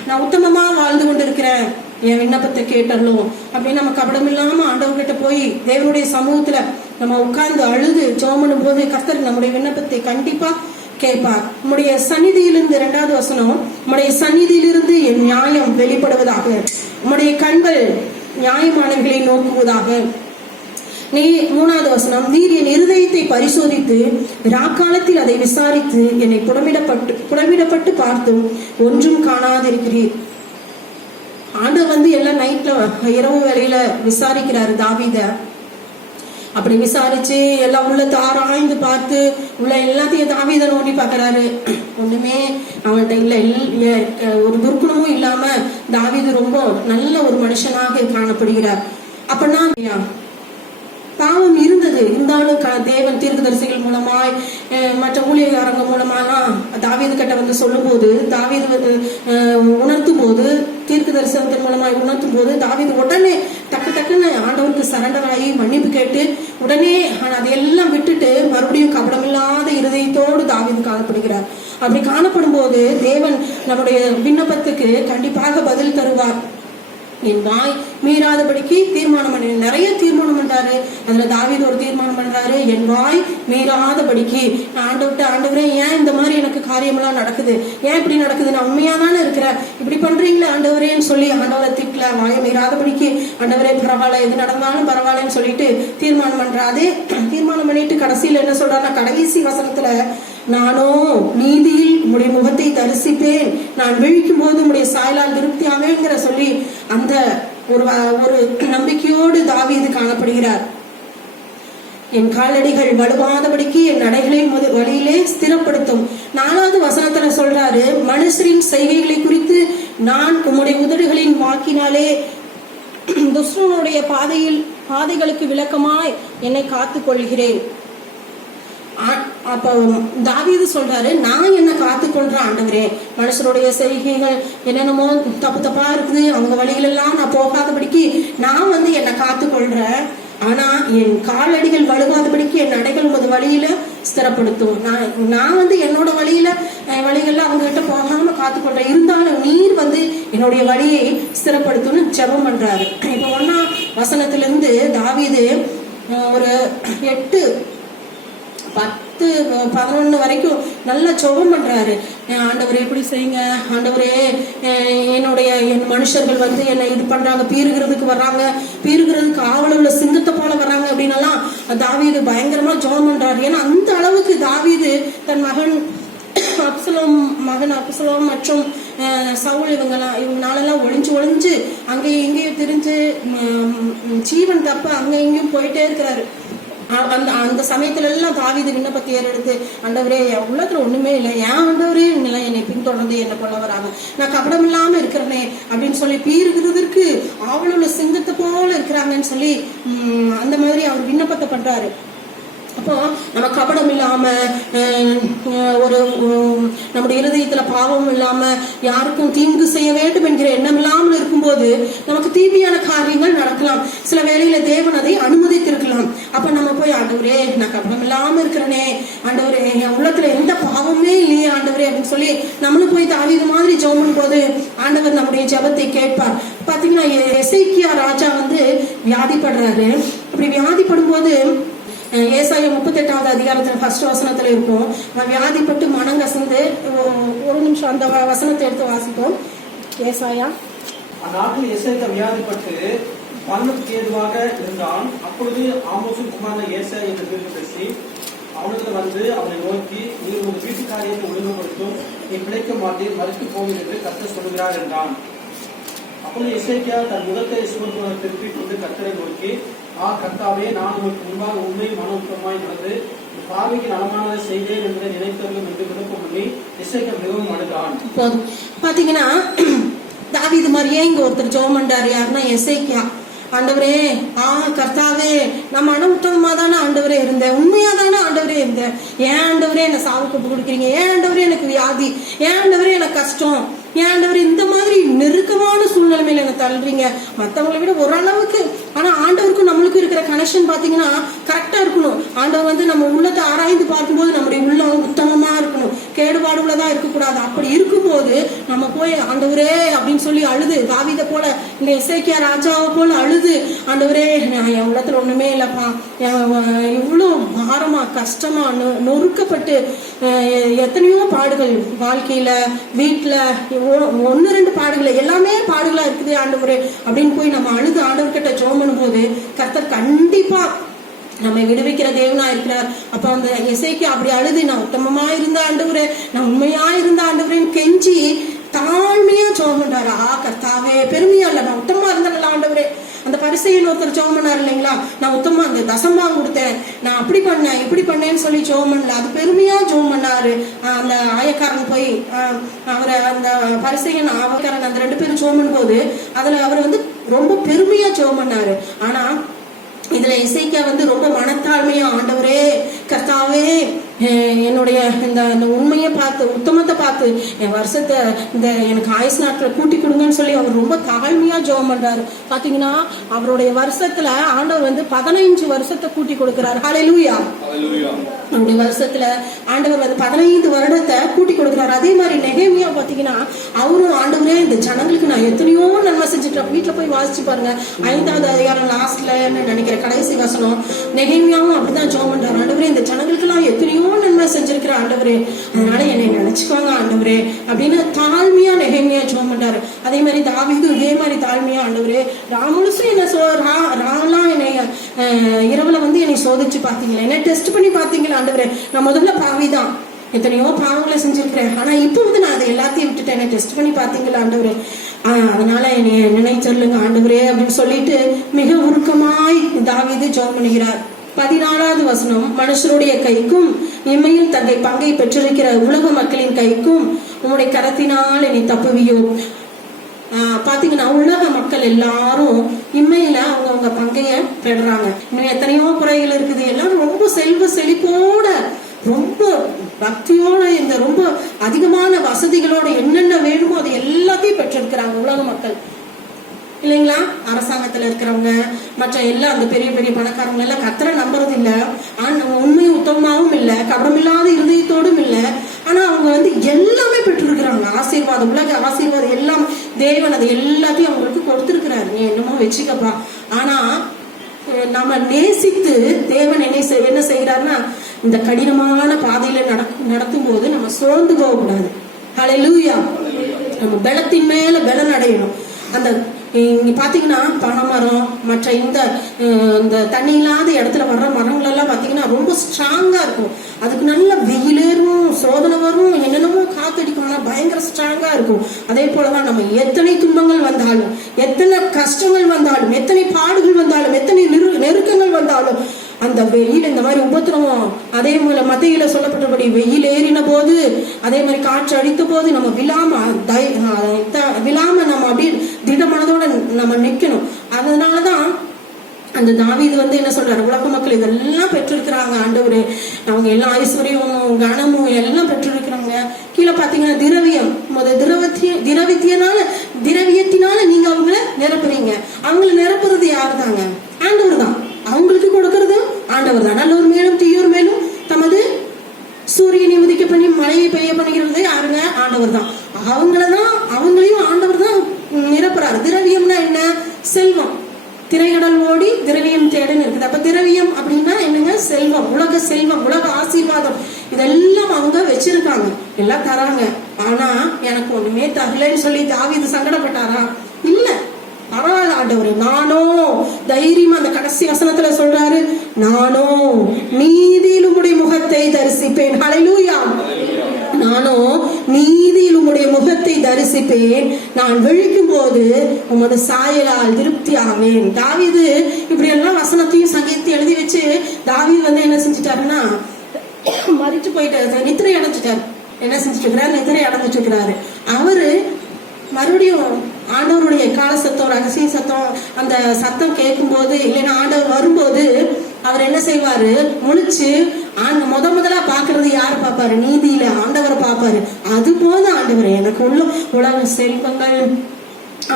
நான் உத்தமமா வாழ்ந்து கொண்டிருக்கிறேன், என் விண்ணப்பத்தை கேட்டறலும் அப்படின்னு நம்ம கபடம் இல்லாம ஆண்டவர்கிட்ட போய் தேவனுடைய சமூகத்துல நம்ம உட்கார்ந்து அழுது ஜெபம் பண்ணும் போது கர்த்தர் நம்முடைய விண்ணப்பத்தை கண்டிப்பா கேட்பார். உம்முடைய சந்நிதியிலிருந்து, 2வது வசனம், உம்முடைய சந்நிதியிலிருந்து என் நியாயம் வெளிப்படுவதாக, உம்முடைய கண்கள் நியாயமானவர்களை நோக்குவதாக. 3வது வசனம், நீர் என் இருதயத்தை பரிசோதித்து ராக்காலத்தில் அதை விசாரித்து என்னை புடமிடப்பட்டு பார்த்தும் ஒன்றும் காணாதிருக்கிறீர். ஆண்டவர் வந்து எல்லாம் நைட்ல இரவு வேளையில விசாரிக்கிறாரு தாவீத. அப்படி விசாரிச்சு எல்லாம் உள்ள ஆராய்ந்து பார்த்து உள்ள எல்லாத்தையும் தாவீத நோண்டி பார்க்கறாரு. ஒண்ணுமே அவன்கிட்ட இல்ல, ஒரு துர்க்குணமும் இல்லாம தாவீது ரொம்ப நல்ல ஒரு மனுஷனாக காணப்படுகிறார். அப்படின்னா பாவம் இருந்தது, இருந்தாலும் தேவன் தீர்க்கதரிசிகள் மூலமாய் மற்ற ஊழியக்காரங்க மூலமாலாம் தாவீது கிட்ட வந்து சொல்லும் போது, தாவீது உணர்த்தும் போது, தீர்க்க தரிசனத்தின் மூலமாய் உணர்த்தும் போது தாவீது உடனே டக்குன்னு ஆண்டவருக்கு சரண்டர் ஆகி மன்னிப்பு கேட்டு உடனே அதையெல்லாம் விட்டுட்டு மறுபடியும் கபடமில்லாத இருதயத்தோடு தாவீது காணப்படுகிறார். அப்படி காணப்படும் போது தேவன் நம்முடைய விண்ணப்பத்துக்கு கண்டிப்பாக பதில் தருவார். என் வாய் மீறாதபடிக்கு தீர்மானம் பண்ண, நிறைய தீர்மானம் பண்றாரு. அதுல தாவீது ஒரு தீர்மானம் பண்றாரு, என் வாய் மீறாதபடிக்கு. ஆண்டவரே, ஏன் இந்த மாதிரி எனக்கு காரியமெல்லாம் நடக்குது, ஏன் இப்படி நடக்குது, நான் உண்மையா தானே இருக்கிறேன், இப்படி பண்றீங்களே ஆண்டவரேன்னு சொல்லி ஆண்டவரை திட்டல, வாயை மீறாதபடிக்கு ஆண்டவரே பரவாயில்ல, எது நடந்தாலும் பரவாயில்லன்னு சொல்லிட்டு தீர்மானம் பண்ற. அதே தீர்மானம் பண்ணிட்டு கடைசியில என்ன சொல்றாருன்னா, கடைசி வசனத்துல, நானோ நீதியில் உம்முடைய முகத்தை தரிசிப்பேன், நான் விழிக்கும் போது உம்முடைய சாயலால் திருப்தியாவேங்கிற சொல்லி அந்த ஒரு நம்பிக்கையோடு தாவீது காணப்படுகிறார். என் காலடிகள் வலுவாதபடிக்கு என் நடைகளின் வழியிலே ஸ்திரப்படுத்தும். 4வது வசனத்துல சொல்றாரு, மனுஷரின் செய்கைகளை குறித்து நான் உம்முடைய உதடுகளின் வாக்கினாலே துஷ்டனுடைய பாதைகளுக்கு விளக்கமாய் என்னை காத்துக் கொள்கிறேன். அப்ப தாவீது சொல்றாரு, நான் என்ன காத்துக்கொள்றேன் ஆண்டவரே, மனுஷருடைய செய்கைகள் என்னென்னமோ தப்பா இருக்குது, அவங்க வழிகள் எல்லாம் நான் போகாதபடிக்கு நான் வந்து என்ன காத்துக்கொள்றேன். ஆனா என் காலடிகள் வழுகாதபடிக்கு என் நடைகள் உமது வழியில ஸ்திரப்படுத்தும். நான் வந்து என்னோட வழிகள்ல அவங்க கிட்ட போகாம காத்துக்கொள்றேன். இருந்தாலும் நீர் வந்து என்னுடைய வழியை ஸ்திரப்படுத்தும்னு ஜெபம் பண்றாரு. இப்ப 1ஆம் வசனத்திலிருந்து தாவீது ஒரு 8, 10, 11 வரைக்கும் நல்லா ஜெபம் பண்றாரு. ஆண்டவரே இப்படி செய்யுங்க, ஆண்டவரே என் மனுஷர்கள் வந்து என்னை இது பண்றாங்க, பீறுகிறதுக்கு ஆவல உள்ள சிங்கத்தை போல வர்றாங்க அப்படின்னு எல்லாம் தாவீது பயங்கரமா ஜெபம் பண்றாரு. ஏன்னா அந்த அளவுக்கு தாவீது தன் மகன் அப்சலோம் மற்றும் சவுல் இவங்கனாலெல்லாம் ஒளிஞ்சு அங்கேயும் இங்கேயும் திரிஞ்சு ஜீவன் தப்ப அங்க இங்கேயும் போயிட்டே இருக்கிறாரு. அந்த சமயத்துல எல்லாம் தாவீது விண்ணப்பத்தை ஏறெடுத்து, ஆண்டவரே என் உள்ளத்துல ஒண்ணுமே இல்லை, ஏன் ஆண்டவரே என்னை பின்தொடர்ந்து என்ன கொள்ள வராங்க, நான் கபடம் இல்லாம இருக்கிறேனே அப்படின்னு சொல்லி பீறுகிறதற்கு அவளுள்ள சிங்கத்தை போல இருக்கிறாங்கன்னு சொல்லி அந்த மாதிரி அவர் விண்ணப்பத்தை பண்றாரு. அப்போ நம்ம கபடம் இல்லாம ஒரு நம்முடைய இருதயத்துல பாவம் இல்லாம யாருக்கும் தீங்கு செய்ய வேண்டும் என்கிற எண்ணம் இல்லாமல் இருக்கும்போது நமக்கு தீமையான காரியங்கள் நடக்கலாம். சில வேளையில தேவன் அதை அனுமதித்திருக்கலாம். அப்ப நம்ம போய், ஆண்டவரே நான் கபடம் இல்லாம இருக்கிறேனே, ஆண்டவரே என் உள்ளத்துல எந்த பாவமே இல்லையே ஆண்டவரே அப்படின்னு சொல்லி நம்மளும் போய் தாவீது மாதிரி ஜெபம் போது ஆண்டவர் நம்முடைய ஜெபத்தை கேட்பார். பாத்தீங்கன்னா எசேக்கியா ராஜா வந்து வியாதிப்படுறாரு. அப்படி வியாதிப்படும் போது ஏசாயா 38வது அதிகாரத்துல 1 வசனத்துல இருக்கும், வியாதிப்பட்டு மனங்கசந்து. ஒரு நிமிஷம் அந்த வசனத்தை எடுத்து வாசிப்போம். ஏசாயா. அந்நாட்டில் எசேக்கியா வியாதிப்பட்டு மரணத்துக்கு ஏதுவாக இருந்தான். அப்பொழுது ஆமோசின் குமாரன் ஏசாயா என்று தீர்க்கதரிசி அவனிடத்தில் வந்து அவனை நோக்கி, நீர் உங்கள் வீட்டு காரியத்தை ஒழுங்குபடுத்தும், நீ பிழைக்க மாட்டேன், மறித்து போகும் என்று கர்த்தர் சொல்கிறார் என்றான். அப்பொழுது எசேக்கியா தன் முகத்தை சிவனுக்கு திருப்பி கொண்டு கர்த்தரை நோக்கி, கர்த்தாவே, நான் உங்களுக்கு முன்பாக உண்மை மன உத்தமாய் நடந்து பாவிக்கு நலமானதை செய்தேன் என்பதை நினைத்தவர்கள் என்று விருப்பம் பண்ணி எசேக்கியா மிகவும் அழுதான். பாத்தீங்கன்னா தாவீது மாதிரியே இங்க ஒருத்தர் ஜெபம் பண்றாரு. யாருன்னா எசேக்கியா. ஆண்டவரே, கர்த்தாவே, நான் மன உத்தமமா தானே ஆண்டவரே இருந்தேன், உண்மையா தானே ஆண்டவரே இருந்தேன், ஏன் ஆண்டவரே என்ன சாவுக்கு கொடுக்குறீங்க, ஏன் ஆண்டவரே எனக்கு வியாதி, ஏன் ஆண்டவரே எனக்கு கஷ்டம், ஏன் ஆண்டவரே இந்த மாதிரி நெருக்கமான சூழ்நிலைமையில என்ன தள்ளுறீங்க. மற்றவங்களை விட ஓரளவுக்கு, ஆனா ஆண்டவருக்கும் நம்மளுக்கும் இருக்கிற கனெக்ஷன் பாத்தீங்கன்னா கரெக்டா இருக்கணும். ஆண்டவர் வந்து நம்ம உள்ளத்தை ஆராய்ந்து பார்க்கும்போது நம்முடைய உள்ளம் உத்தமமா இருக்கணும், கேடுபாடு உள்ளதா இருக்கக்கூடாது. அப்படி இருக்கும்போது நம்ம போய் ஆண்டவரே அப்படின்னு சொல்லி அழுது, தாவீதை போல இந்த எசேக்கியா ராஜாவை போல அழுது, ஆண்டவரே என் உள்ளத்துல ஒண்ணுமே இல்லப்பா, இவ்வளவு பாரமா கஷ்டமா நொறுக்கப்பட்டு எத்தனையோ பாடுகள் வாழ்க்கையில வீட்டுல 1-2 பாடுகள் எல்லாமே பாடுகளா இருக்குது ஆண்டவரே அப்படின்னு போய் நம்ம அழுது ஆண்டவர்கிட்ட ஜெபம் பண்ணும்போது கர்த்தர் கண்டிப்பா நம்மை விடுவிக்கிற தேவனா இருக்கிறார். அப்ப அந்த எசேக்கியா அப்படி அழுது, நான் உத்தமமா இருந்த ஆண்டவரே, நான் உண்மையா இருந்த ஆண்டவரேன்னு கெஞ்சி தாழ்மையா ஜெபம் பண்றாரு. கர்த்தாவே, பெருமையா இல்ல, நான் உத்தமமா இருந்தேன்ல ஆண்டவரே. அந்த பரிசேயன் ஒருத்தர் ஜெபம் பண்ணாரு இல்லைங்களா, நான் உத்தமா அந்த தசமாம் கொடுத்தேன், நான் அப்படி பண்ணேன் இப்படி பண்ணேன்னு சொல்லி ஜெபம் பண்ணல, அது பெருமையா ஜெபம் பண்ணாரு. அந்த ஆயக்காரன் போய் அவரை அந்த பரிசேயன் ஆயக்காரன் அந்த 2 பேரும் ஜெபம் பண்ணும் போது அதுல அவர் வந்து ரொம்ப பெருமையா ஜெபம் பண்ணாரு. ஆனா இதுல எசேக்கியா வந்து ரொம்ப மனத்தாழ்மையா, ஆண்டவரே கர்த்தாவே, என்னுடைய இந்த உண்மையை பார்த்து உத்தமத்தை பார்த்து என் வருஷத்தை இந்த எனக்கு ஆயுஸ் நாட்களை கூட்டி கொடுங்கன்னு சொல்லி அவர் ரொம்ப தாழ்மையா ஜெபம் பண்றாரு. பாத்தீங்கன்னா அவருடைய வருஷத்துல ஆண்டவர் வந்து 15 வருஷத்தை கூட்டி கொடுக்கிறார். ஹல்லேலூயா. அவருடைய வருஷத்துல ஆண்டவர் வந்து 15 வருடத்தை கூட்டி கொடுக்கிறார். அதே மாதிரி நெகேமியா பாத்தீங்கன்னா அவரும், ஆண்டவரே இந்த ஜனங்களுக்கு நான் எத்தனையோ நன்மை செஞ்சுட்டேன். வீட்டுல போய் வாசிச்சு பாருங்க, 5வது அதிகாரம் லாஸ்ட்ல நினைக்கிற கடைசி வசனம். நெகேமியாவும் அப்படிதான் ஜெபம் பண்றாரு. ஆண்டவரே இந்த ஜனங்களுக்கு எல்லாம் எத்தனையோ நன்மை செஞ்சிருக்கிற ஆண்டவரே, அதனால என்னை நினைச்சுக்கோங்க ஆண்டவரே அப்படின்னு தாழ்மையா நெகேமியா ஜெபம் பண்றாரு. அதே மாதிரி தாவீது இதே மாதிரி தாழ்மையா, ஆண்டவரே முழுசும் என்ன ராலாம் என்னை இரவுல வந்து என்னை சோதிச்சு பாத்தீங்களா, என்னை டெஸ்ட் பண்ணி பாத்தீங்களா ஆண்டவரே, நான் முதல்ல பாவிதான், எத்தனையோ பாவங்களை செஞ்சிருக்கிறேன், ஆனா இப்ப வந்து நான் அதை எல்லாத்தையும் விட்டுட்டேன், என்னை டெஸ்ட் பண்ணி பாத்தீங்களா ஆண்டவரே, அதனால என்னை நினைச்சல்லுங்க ஆண்டவரே அப்படின்னு சொல்லிட்டு மிக உருக்கமாய் தாவீது ஜெபம் பண்ணுகிறார். 14வது வசனம், மனுஷருடைய கைக்கும் இம்மையில் தன்னை பங்கை பெற்றிருக்கிற உலக மக்களின் கைக்கும் உம்முடைய கரத்தினால் என்னை தப்புவியோ. பாத்தீங்கன்னா உலக மக்கள் எல்லாரும் இம்மையில அவங்க பங்கைய பெறுறாங்க. இன்னும் எத்தனையோ குறைகள் இருக்குது. எல்லாரும் ரொம்ப செல்வ செழிப்போட, ரொம்ப பக்தியோட, இந்த ரொம்ப அதிகமான வசதிகளோட என்னென்ன வேணுமோ அது எல்லாத்தையும் பெற்றிருக்கிறாங்க உலக மக்கள். இல்லைங்களா? அரசாங்கத்துல இருக்கிறவங்க மற்ற எல்லாம் அந்த பெரிய பெரிய பணக்காரங்க எல்லாம் கர்த்தரை நம்புறது இல்ல, உண்மையும் உத்தமமாவும் இல்ல, கபடமில்லாத இருதயத்தோடும் இல்ல. ஆனா அவங்க வந்து எல்லாமே பெற்றிருக்கிறாங்க. ஆசீர்வாதம், உலக ஆசீர்வாதம் எல்லாம் தேவன் அது எல்லாத்தையும் அவங்களுக்கு கொடுத்திருக்கிறாரு. நீ என்னமோ வச்சுக்கப்பா. ஆனா நம்ம நேசித்து தேவன் என்ன செய்கிறாருன்னா, இந்த கடினமான பாதையில நடத்தும் போது நம்ம சோர்ந்து போக கூடாது. ஹல்லேலூயா. நம்ம பலத்தின் மேல பலன் அடையணும். அந்த இங்க பாத்தீங்கன்னா பனைமரம் மற்ற இந்த தண்ணி இல்லாத இடத்துல வர்ற மரங்கள் எல்லாம் பாத்தீங்கன்னா ரொம்ப ஸ்ட்ராங்கா இருக்கும். அதுக்கு நல்ல வெயிலேறும், சோதனை வரும், என்னென்னமோ காத்தடிக்கும், ஆனா பயங்கர ஸ்ட்ராங்கா இருக்கும். அதே போலதான் நம்ம எத்தனை துன்பங்கள் வந்தாலும், எத்தனை கஷ்டங்கள் வந்தாலும், எத்தனை பாடுகள் வந்தாலும், எத்தனை நெருக்கங்கள் வந்தாலும், அந்த வெயில் இந்த மாதிரி உபத்திரவம், அதே போல மத்தியில சொல்லப்பட்டபடி வெயில் ஏறின போது, அதே மாதிரி காற்று அடித்த போது நம்ம விழாம நம்ம அப்படியே திடமனதோட நம்ம நிக்கணும். அதனாலதான் அந்த தாவீது வந்து என்ன சொல்றாரு, உலக மக்கள் இதெல்லாம் பெற்றிருக்கிறாங்க ஆண்டவரு, அவங்க எல்லாம் ஐஸ்வர்யம் கனமும் எல்லாம் பெற்றிருக்கிறாங்க. கீழே பாத்தீங்கன்னா திரவியம், திரவியத்தினால நீங்க அவங்கள நிரப்புறீங்க. அவங்கள நிரப்புறது யாரு தாங்க? ஆண்டவர் தான். அவங்களுக்கு கொடுக்கறது ஆண்டவர் தான். நல்லோர் மேலும் தீயோர் மேலும் தமது சூரியனை உதிக்க பண்ணி மழையை பெய்ய பண்ணுகிறது யாருங்க? ஆண்டவர் தான். அவங்களையும் ஆண்டவர் தான் நிரப்புறாரு. திரவியம்னா என்ன? செல்வம். திரைகடல் ஓடி திரவியம் தேடுன்னு இருக்குது. அப்ப திரவியம் அப்படின்னா என்னங்க? செல்வம், உலக செல்வம், உலக ஆசீர்வாதம், இதெல்லாம் அவங்க வச்சிருக்காங்க, எல்லாம் தராங்க. ஆனா எனக்கு ஒண்ணுமே தரலன்னு சொல்லி தாவீது சங்கடப்பட்டாரா? இல்ல. பரவாயில்ல ஆண்டவரே, நானோ தைரியமா அந்த கடைசி வசனத்துல சொல்றாரு, நானோ நீதியில் உம்முடைய முகத்தை தரிசிப்பேன். ஹல்லேலூயா. நானோ நீதியில் உம்முடைய முகத்தை தரிசிப்பேன், நான் விழிக்கும் போது உமது சாயலால் திருப்தி ஆவேன். தாவீது இப்படி எல்லாம் வசனத்தையும் சங்கீதத்தையும் எழுதி வச்சு தாவீது வந்து என்ன செஞ்சுட்டாருன்னா, மறிச்சு போயிட்டாரு, நித்திரை அடைஞ்சிட்டாரு. என்ன செஞ்சுட்டு இருக்கிறாரு? நித்திரை அடைஞ்சிட்டு இருக்கிறாரு. அவரு மறுபடியும் ஆண்டவருடைய கால சத்தம், ரகசிய சத்தம், அந்த சத்தம் கேட்கும் போது, இல்லைன்னா ஆண்டவர் வரும்போது அவர் என்ன செய்வாரு? முழிச்சு முதலா பாக்குறது யாரு பாப்பாரு? நீதியில ஆண்டவரை பாப்பாரு. அது போது ஆண்டவர் எனக்கு உள்ள உலக செல்வங்கள்,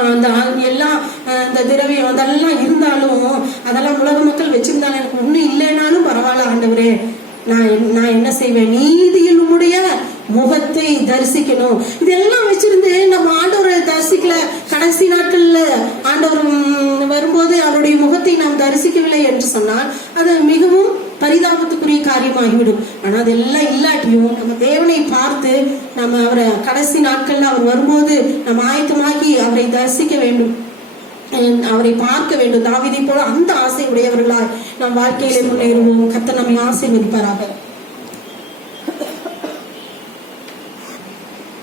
அந்த எல்லாம் இந்த திரவியம் அதெல்லாம் இருந்தாலும், அதெல்லாம் உலக மக்கள் வச்சிருந்தாலும் எனக்கு ஒண்ணும் இல்லைன்னாலும் பரவாயில்ல ஆண்டவரே, நான் என்ன செய்வேன்? நீதியில் உம்முடைய முகத்தை தரிசிக்கணும். இதெல்லாம் வச்சிருந்து நம்ம ஆண்டவரை தரிசிக்கல, கடைசி நாட்கள்ல ஆண்டவர் வரும்போது அவருடைய முகத்தை நாம் தரிசிக்கவில்லை என்று சொன்னால் அது மிகவும் பரிதாபத்துக்குரிய காரியமாகிவிடும். ஆனா அதெல்லாம் இல்லாட்டியும் நம்ம தேவனை பார்த்து நம்ம அவரை கடைசி நாட்கள்ல அவர் வரும்போது நம்ம ஆயத்தமாகி அவரை தரிசிக்க வேண்டும், அவரை பார்க்க வேண்டும். தாவீதை போல அந்த ஆசை உடையவர்களாய் நம் வாழ்க்கையிலே முன்னேறுவோம். கர்த்தர் நம்மை ஆசீர்வதிப்பாராக.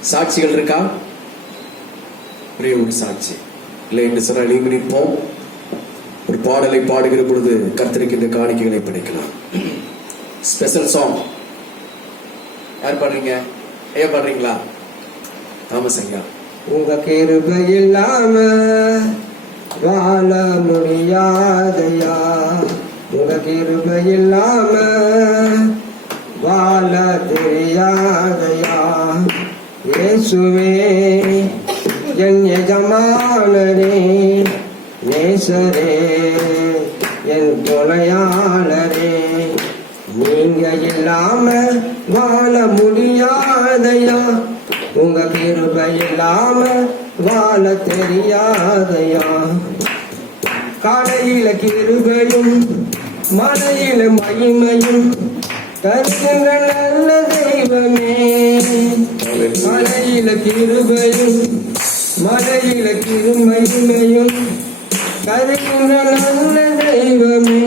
சாட்சிகள் இருக்கா? ஒரே ஒரு சாட்சி இல்லை என்று சொன்னால் நீங்க நிற்போம். ஒரு பாடலை பாடுகிற பொழுது கர்த்தருக்கு இந்த காணிக்கைகளை படைக்கலாம். ஸ்பெஷல் சாங் யார் பாடுறீங்க? ஐயா பாடுறீங்களா? தாமஸ் ஐயா. உங்க கிருபை இல்லாம வாழ முடியாதையா, உங்க கிருபை இல்லாம வாழ தெரியாதையா. இயேசுவே என் எஜமானரே, நேசரே என் துணையாளரே, நீங்க இல்லாம வாழ முடியாதையா, உங்க கிருபை இல்லாம வாழ தெரியாதையா. காலையில கிருபையும் மலையில மகிமையும் தருகின்ற நல்ல தெய்வமே, மலையில கிருபையும் மலையில மகிமையும் தருகின்ற நல்ல தெய்வமே.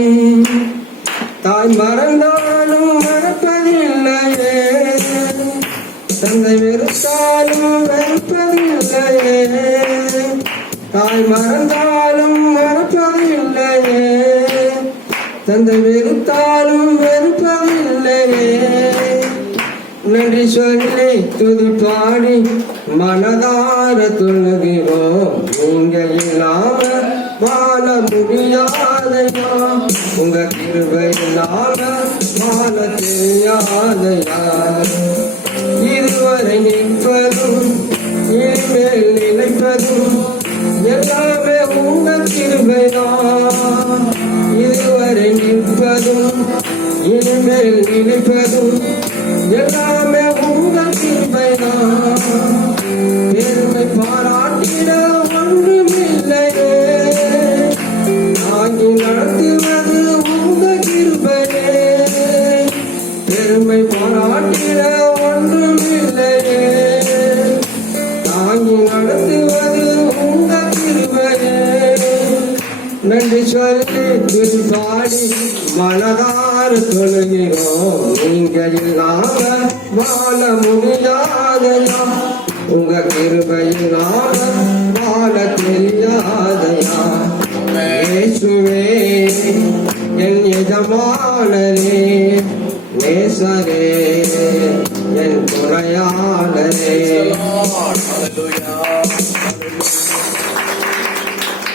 தாய் மறந்தாலும் மறப்பதில்லையே, தந்தை வெறுத்தாலும் வெறுப்பதில்லையே, தாய் மறந்தாலும் மறப்பதில்லையே, தந்தை வெறுத்தாலும் வெறுப்பதில்லையே. நன்றி சொல்லி துதி பாடி மனதார துள்ளுகிறோம், நீங்க இல்லாம வாழ முடியாதையா, உங்க கிருபை இல்லாம வாழ தெரியாதையா. இதுவரை நிற்பதும் இனிமேல் நினைப்பதும் எல்லாமே சொல்லி பாடி மனதார தொழுகிறோம். நீங்க இல்லாம வாழ முடியாதையா, உங்க கிருபையினால வாழ தெரியாதையா. இயேசுவே என் எஜமானரே, நேசரே என் துணையாளரே.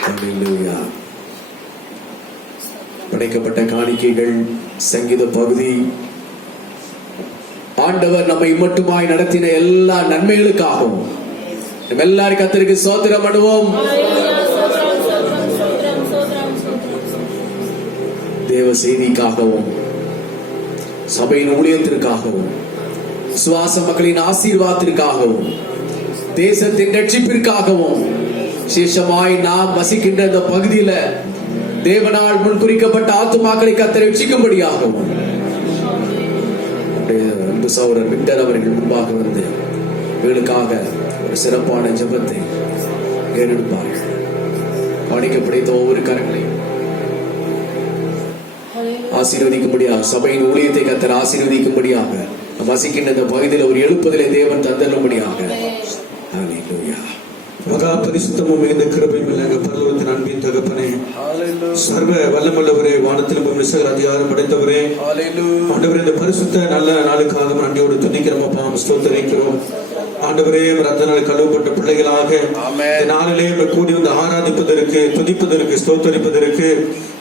Hallelujah. படைக்கப்பட்ட காணிக்கைகள் சங்கீத பகுதி ஆண்டவர் நம்மை மட்டுமாய் நடத்தின எல்லா நன்மைகளுக்காகவும் நம்ம எல்லாரும் கர்த்தருக்கு ஸ்தோத்திரம் பண்ணுவோம். தேவ செய்திக்காகவும் சபையின் ஊழியத்திற்காகவும் சுவாச மக்களின் ஆசீர்வாதத்திற்காகவும் தேசத்தின் ரட்சிப்பிற்காகவும் விசேஷமாய் நாம் வசிக்கின்ற இந்த பகுதியில தேவனால் முன்குறிக்கப்பட்ட ஆத்துமாக்களை கர்த்தர் ரட்சிக்கும்படியாகவும் அன்பு சகோதரர் விக்டர் அவர்கள் முன்பாக வந்து இவர்களுக்காக ஒரு சிறப்பான ஜெபத்தை ஏறெடுப்பார்கள். காணிக்க படைத்த ஒவ்வொரு கரங்களையும் ஆசீர்வதிக்கும்படியாக, சபையின் ஊழியத்தை கர்த்தர் ஆசீர்வதிக்கும்படியாக, வசிக்கின்ற இந்த பகுதியில் ஒரு எழுப்புதலை தேவன் தந்தரும்படியாக. ஹல்லேலூயா. மகா பரிசுத்தமும் மிகுந்த கிருபையும் இல்லைங்க பரலோகத்தின் அன்பின் தகப்பனே, சர்வ வல்லமுள்ளவரே, வானத்திலும் நிசகர அதிகாரம் படைத்தவரே, ஆண்டவரே இந்த பரிசுத்த நல்ல நாளுக்காக நன்றியோடு துதிக்கிறோம், ஸ்தோத்திரிக்கிறோம். ஆண்டவரே ரத்தனால் கழுவப்பட்ட பிள்ளைகளாக நாளிலே கூடி வந்து ஆராதிப்பதற்கு, துதிப்பதற்கு, ஸ்தோத்தரிப்பதற்கு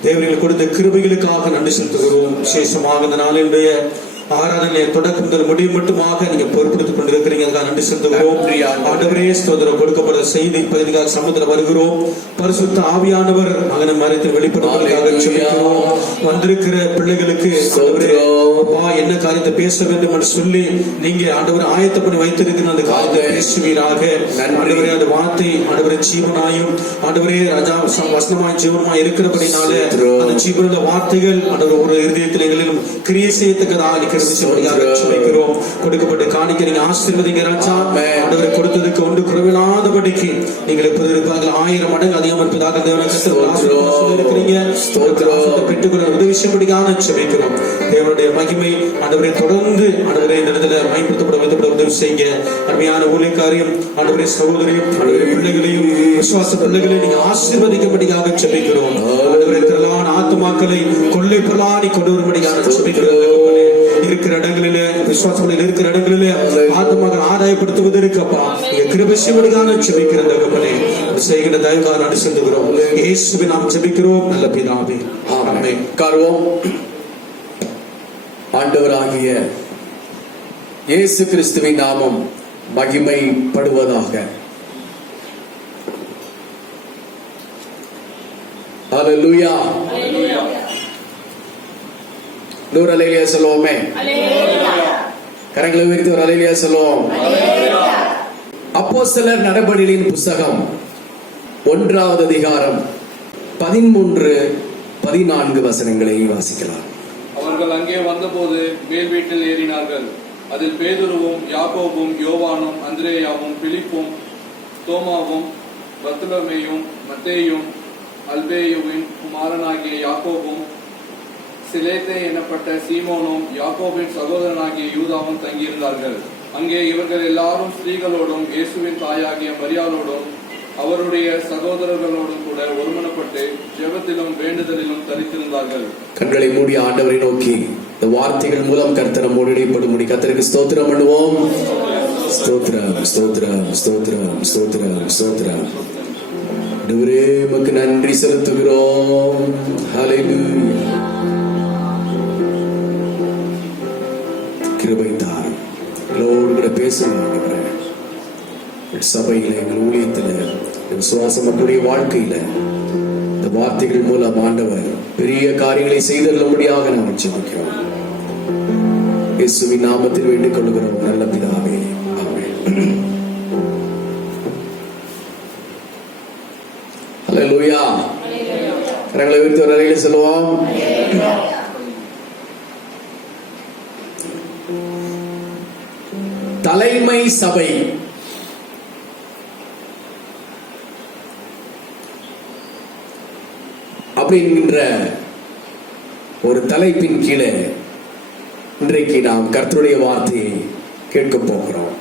தேவர்கள் கொடுத்த கிருபைகளுக்காக நன்றி செலுத்துகிறோம். விசேஷமாக இந்த நாளினுடைய ஆராதனை தொடக்கம் முதல் முடிவு மட்டுமாக நீங்க பொறுப்படுத்திக் கொண்டிருக்கிறீங்க, நன்றி செலுத்துகிறோம். ஆண்டவரே ஸ்தோத்திரம். கொடுக்கப்பட்ட செய்தி பகுதிக்காக சமுத்திரம் வருகிறோம். பரிசுத்த ஆவியானவர் மகனை மறைத்து வெளிப்படுத்துவதற்காக ஜெபிக்கிறோம். வந்திருக்கிற பிள்ளைகளுக்கு என்ன காரியத்தை பேச வேண்டும் என்று சொல்லி நீங்க ஆண்டவர் ஆயத்த பண்ணி வைத்திருக்கிற அந்த காரியத்தை பேசுவீராக. ஆண்டவரே அந்த வார்த்தை ஆண்டவரே ஜீவனாயும் ஆண்டவரே ராஜா வசனமாய் ஜீவனமாய் இருக்கிறபடினால அந்த ஜீவனுள்ள வார்த்தைகள் ஆண்டவர் ஒரு இருதயத்தில் எங்களிலும் கிரியை செய்யத்தக்கதாக கொடுக்கப்பட்ட காணிக்கை நீங்க ஆசீர்வதிங்க ராஜா. ஆண்டவரை கொடுத்ததுக்கு ஒன்று குறைவில்லாதபடிக்கு நீங்கள் எப்போது இருப்பார்கள் 1000 மடங்கு அதிகம் இருப்பதாக இருக்கிறீங்க. பெற்றுக்கொள்ள உதவி செய்யும்படியாக ஜெபிக்கிறோம். தேவனுடைய மகிமை ஆண்டவரை தொடர்ந்து ஆண்டவரை இந்த இடத்துல பயன்படுத்தப்பட உதவி செய்யுங்க. அருமையான ஊழியக்காரையும் ஆண்டவரை சகோதரியும் ஆண்டவரை பிள்ளைகளையும் விசுவாச பிள்ளைகளையும் நீங்க ஆசீர்வதிக்கும்படியாக ஜெபிக்கிறோம். ஆண்டவரை திரளான ஆத்துமாக்களை கொள்ளை பொருளாடி கொண்டு வரும்படியாக ஜெபிக்கிறோம். இருக்கிற இடங்களிலே விசுவாசங்களில் இருக்கிற இடங்களிலே ஆத்மாக்கள் ஆதாயப்படுத்துவதற்கு அப்பா கிருபை செய்வதற்காக ஜெபிக்கிற தகப்பனே செய்கிற தயவுக்காக நன்றி செலுத்துகிறோம். இயேசுவை நாம் ஜெபிக்கிறோம் நல்ல பிதாவே, ஆமென். கார்வோம். ஆண்டவராகிய இயேசு கிறிஸ்துவின் நாமம் மகிமைப்படுவதாக. ஹல்லேலூயா. நூறு அல்லேலூயா சொல்லுவோமே. கரங்களை உயர்த்தி ஒரு அல்லேலூயா சொல்லுவோம். அப்போஸ்தலர் நடபடிகளின் புத்தகம் 1வது அதிகாரம் 13-14 வசனங்களை வாசிக்கலாம். அவர்கள் அங்கே வந்தபோது மேல் வீட்டில் ஏறினார்கள். அதில் பேதுருவும் யாக்கோபும் யோவானும் அந்திரேயாவும் பிலிப்பும் தோமாவும் பர்த்தலமேயும் மத்தேயும் அல்பேயுவின் குமாரனாகிய யாக்கோபும் சிலேத்தே எனப்பட்ட சீமோனும் யாக்கோபின் சகோதரனாகிய யூதாவும் தங்கியிருந்தார்கள். அங்கே இவர்கள் எல்லாரும் ஸ்திரீகளோடும் இயேசுவின் தாயாகிய மரியாளோடும் அவருடைய சகோதரர்களோடும் கூட ஒருமனப்பட்டு ஜெபத்திலும் வேண்டுதலிலும் தரித்திருந்தார்கள். கண்களை மூடி ஆண்டவரை நோக்கி இந்த வார்த்தைகள் மூலம் கர்த்தர் இடைப்படும்படி கர்த்தருக்கு ஸ்தோத்திரம் பண்ணுவோம். ஸ்தோத்திரம், ஸ்தோத்திரம், ஸ்தோத்திரம், ஸ்தோத்திரம், ஸ்தோத்திரம். ஆண்டவரே உமக்கு நன்றி செலுத்துகிறோம். ஹல்லேலூயா. கிருபை தாரும். எங்களோடு கூட பேசுங்க. சபையில, எங்கள் ஊழியத்துல, விசுவாச மக்களுடைய வாழ்க்கையில இந்த வார்த்தைகள் மூலம் ஆண்டவர் பெரிய காரியங்களை செய்தருளும்படியாக நாங்கள் ஜெபிக்கிறோம். இயேசுவின் நாமத்தில் வேண்டிக் கொள்கிறோம் நல்ல பிதாவே, ஆமென். ஹல்லேலூயா. கரங்களை உயர்த்தி ஒரு அறையில் சொல்லுவோம். தலைமை சபை அப்படிங்கிற ஒரு தலைப்பின் கீழே இன்றைக்கு நாம் கர்த்தருடைய வார்த்தையை கேட்க போகிறோம்.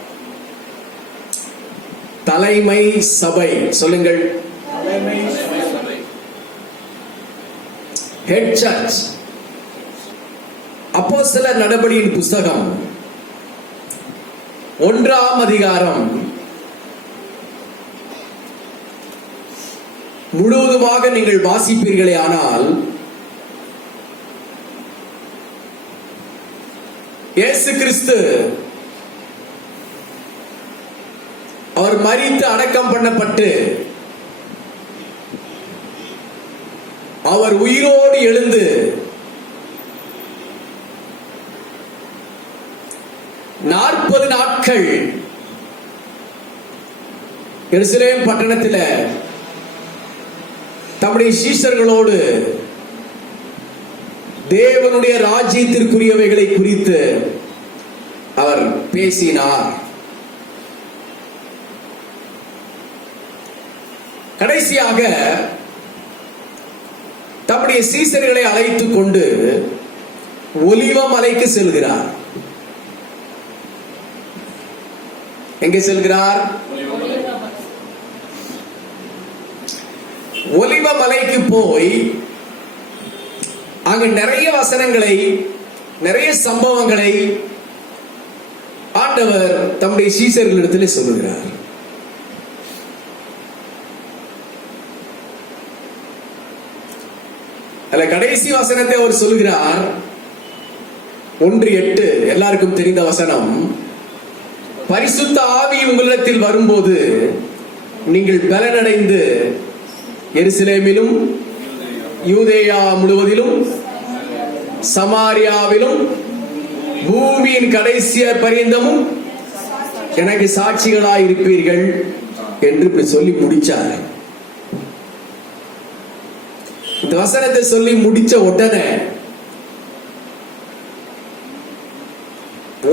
தலைமை சபை, சொல்லுங்கள். Head church. அப்போஸ்தலர் நடபடியின் புஸ்தகம் 1ஆம் அதிகாரம் முழுவதுமாக நீங்கள் வாசிப்பீர்களே ஆனால் இயேசு கிறிஸ்து அவர் மரித்து அடக்கம் பண்ணப்பட்டு அவர் உயிரோடு எழுந்து நாற்பது நாட்கள் எருசலேம் பட்டணத்தில் தம்முடைய சீஷர்களோடு தேவனுடைய ராஜ்யத்திற்குரியவைகளை குறித்து அவர் பேசினார். கடைசியாக தம்முடைய சீஷர்களை அழைத்துக் கொண்டு ஒலிவ மலைக்கு செல்கிறார். எங்கே செல்கிறார்? ஒலிவ மலைக்கு போய் அங்கு நிறைய வசனங்களை, நிறைய சம்பவங்களை ஆண்டவர் தம்முடைய சீஷர்களிடத்தில் சொல்லுகிறார். அதுல கடைசி வசனத்தை அவர் சொல்லுகிறார். 1:8 எல்லாருக்கும் தெரிந்த வசனம். பரிசுத்த ஆவி உங்களிடத்தில் வரும்போது நீங்கள் பலனடைந்து எருசலேமிலும் யூதேயா முழுவதிலும் சமாரியாவிலும் பூமியின் கடைசி பரியந்தமும் எனக்கு சாட்சிகளாய் இருப்பீர்கள் என்று இப்படி சொல்லி முடிச்சார். இந்த வசனத்தை சொல்லி முடிச்ச உடனே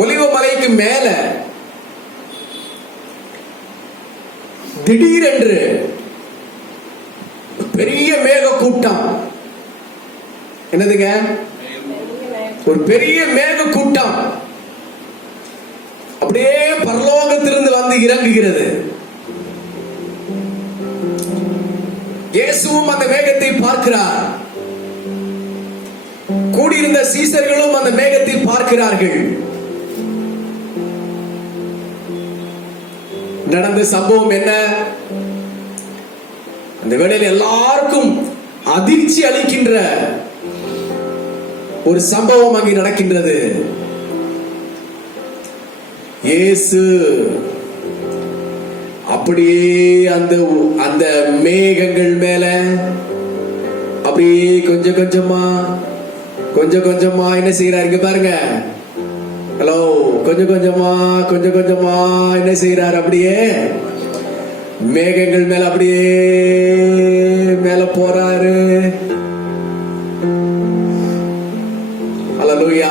ஒலிவ மலைக்கு மேல திடீரென்று பெரிய மேக கூட்டம். என்னதுங்க? ஒரு பெரிய மேக கூட்டம் அப்படியே பரலோகத்திலிருந்து வந்து இறங்குகிறது. இயேசுவும் அந்த மேகத்தை பார்க்கிறார். கூடியிருந்த சீஷர்களும் அந்த மேகத்தை பார்க்கிறார்கள். நடந்த சம்பவம் என்ன? அந்த வேளையில் எல்லாருக்கும் அதிர்ச்சி அளிக்கின்ற ஒரு சம்பவம் அங்கே நடக்கின்றது. இயேசு அப்படியே அந்த மேகங்கள் மேல அப்படியே கொஞ்சம் கொஞ்சமா என்ன செய்யறாரு? இங்க பாருங்க. ஹலோ, கொஞ்சம் கொஞ்சமா என்ன செய்யறாரு? அப்படியே மேகங்கள் மேல அப்படியே மேல போறாரு. அல்லேலூயா.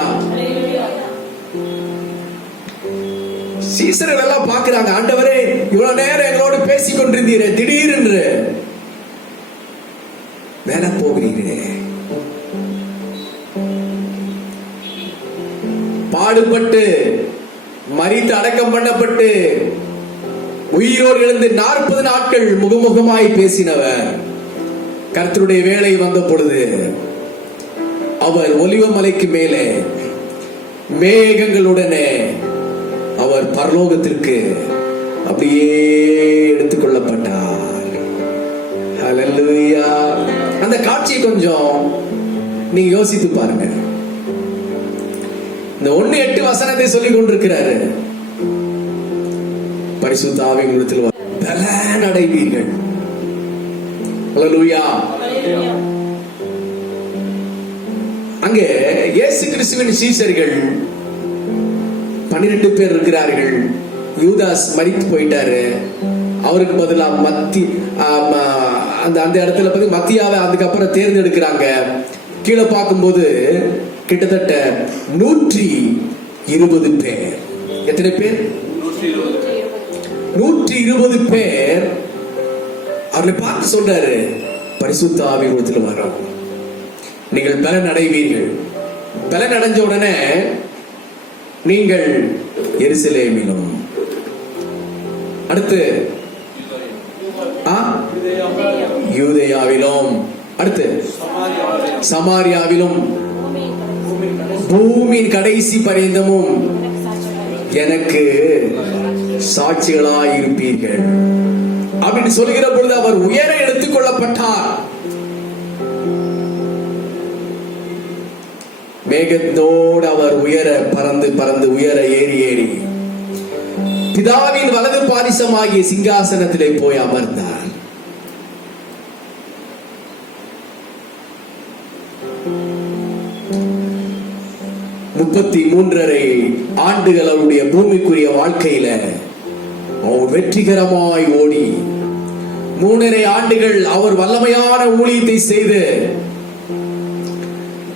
சீசர்கள் எல்லாம் பாக்குறாங்க, ஆண்டவரே இவ்வளவு நேரம் எங்களோடு பேசிக் கொண்டிருந்தீரே, திடீரென்று மேல போகிறீரே. பாடுபட்டு மரித்து அடக்கம் பண்ணப்பட்டு உயிரோடு எழுந்து 40 நாட்கள் முகமுகமாய் பேசினவர் கர்த்தருடைய வேளை வந்த பொழுது அவர் ஒலிவ மலைக்கு மேலே மேகங்களுடனே அவர் பரலோகத்திற்கு அப்படியே எடுத்துக்கொள்ளப்பட்டார். ஹல்லேலூயா. அந்த காட்சியை கொஞ்சம் நீங்க யோசித்து பாருங்க. இந்த 1:8 வசனத்தை சொல்லிக் கொண்டிருக்கிறாரு. பரிசுத்த ஆவியினிடத்தில் பலன் அடைவீர்கள். ஹல்லேலூயா. அங்கே இயேசு கிறிஸ்துவின் சீஷர்கள் 12 பேர் இருக்கிறார்கள். யூதாஸ் மரித்து போயிட்டாரு. அவருக்கு பதிலா அந்த இடத்துல பத்தி மத்தியாவை அதுக்கப்புறம் தேர்ந்தெடுக்கிறாங்க. கீழே பார்க்கும்போது கிட்டத்தட்ட 120 பேர். எத்தனை பேர்? 120 பேர். அவர்களை பார்த்து சொல்றாரு, பரிசுத்த ஆவியிடத்தில் வரும். நீங்கள் பலன் அடைவீர்கள். பலன் அடைஞ்ச உடனே நீங்கள் எருசலேமிலும், அடுத்து யூதேயாவிலும், அடுத்து சமாரியாவிலும், பூமியின் கடைசி பரியந்தமும் எனக்கு சாட்சிகளாய் இருப்பீர்கள் அப்படின்னு சொல்லுகிற பொழுது அவர் உயர எடுத்துக் கொள்ளப்பட்டார். மேகத்தோடு அவர் உயர பறந்து பறந்து உயர ஏறி ஏறி பிதாவின் வலது பாரிசமாகிய சிங்காசனத்திலே போய் அமர்ந்தார். முப்பத்தி 3.5 ஆண்டுகள் அவருடைய பூமிக்குரிய வாழ்க்கையில அவர் வெற்றிகரமாய் ஓடி 3.5 ஆண்டுகள் அவர் வல்லமையான ஊழியத்தை செய்து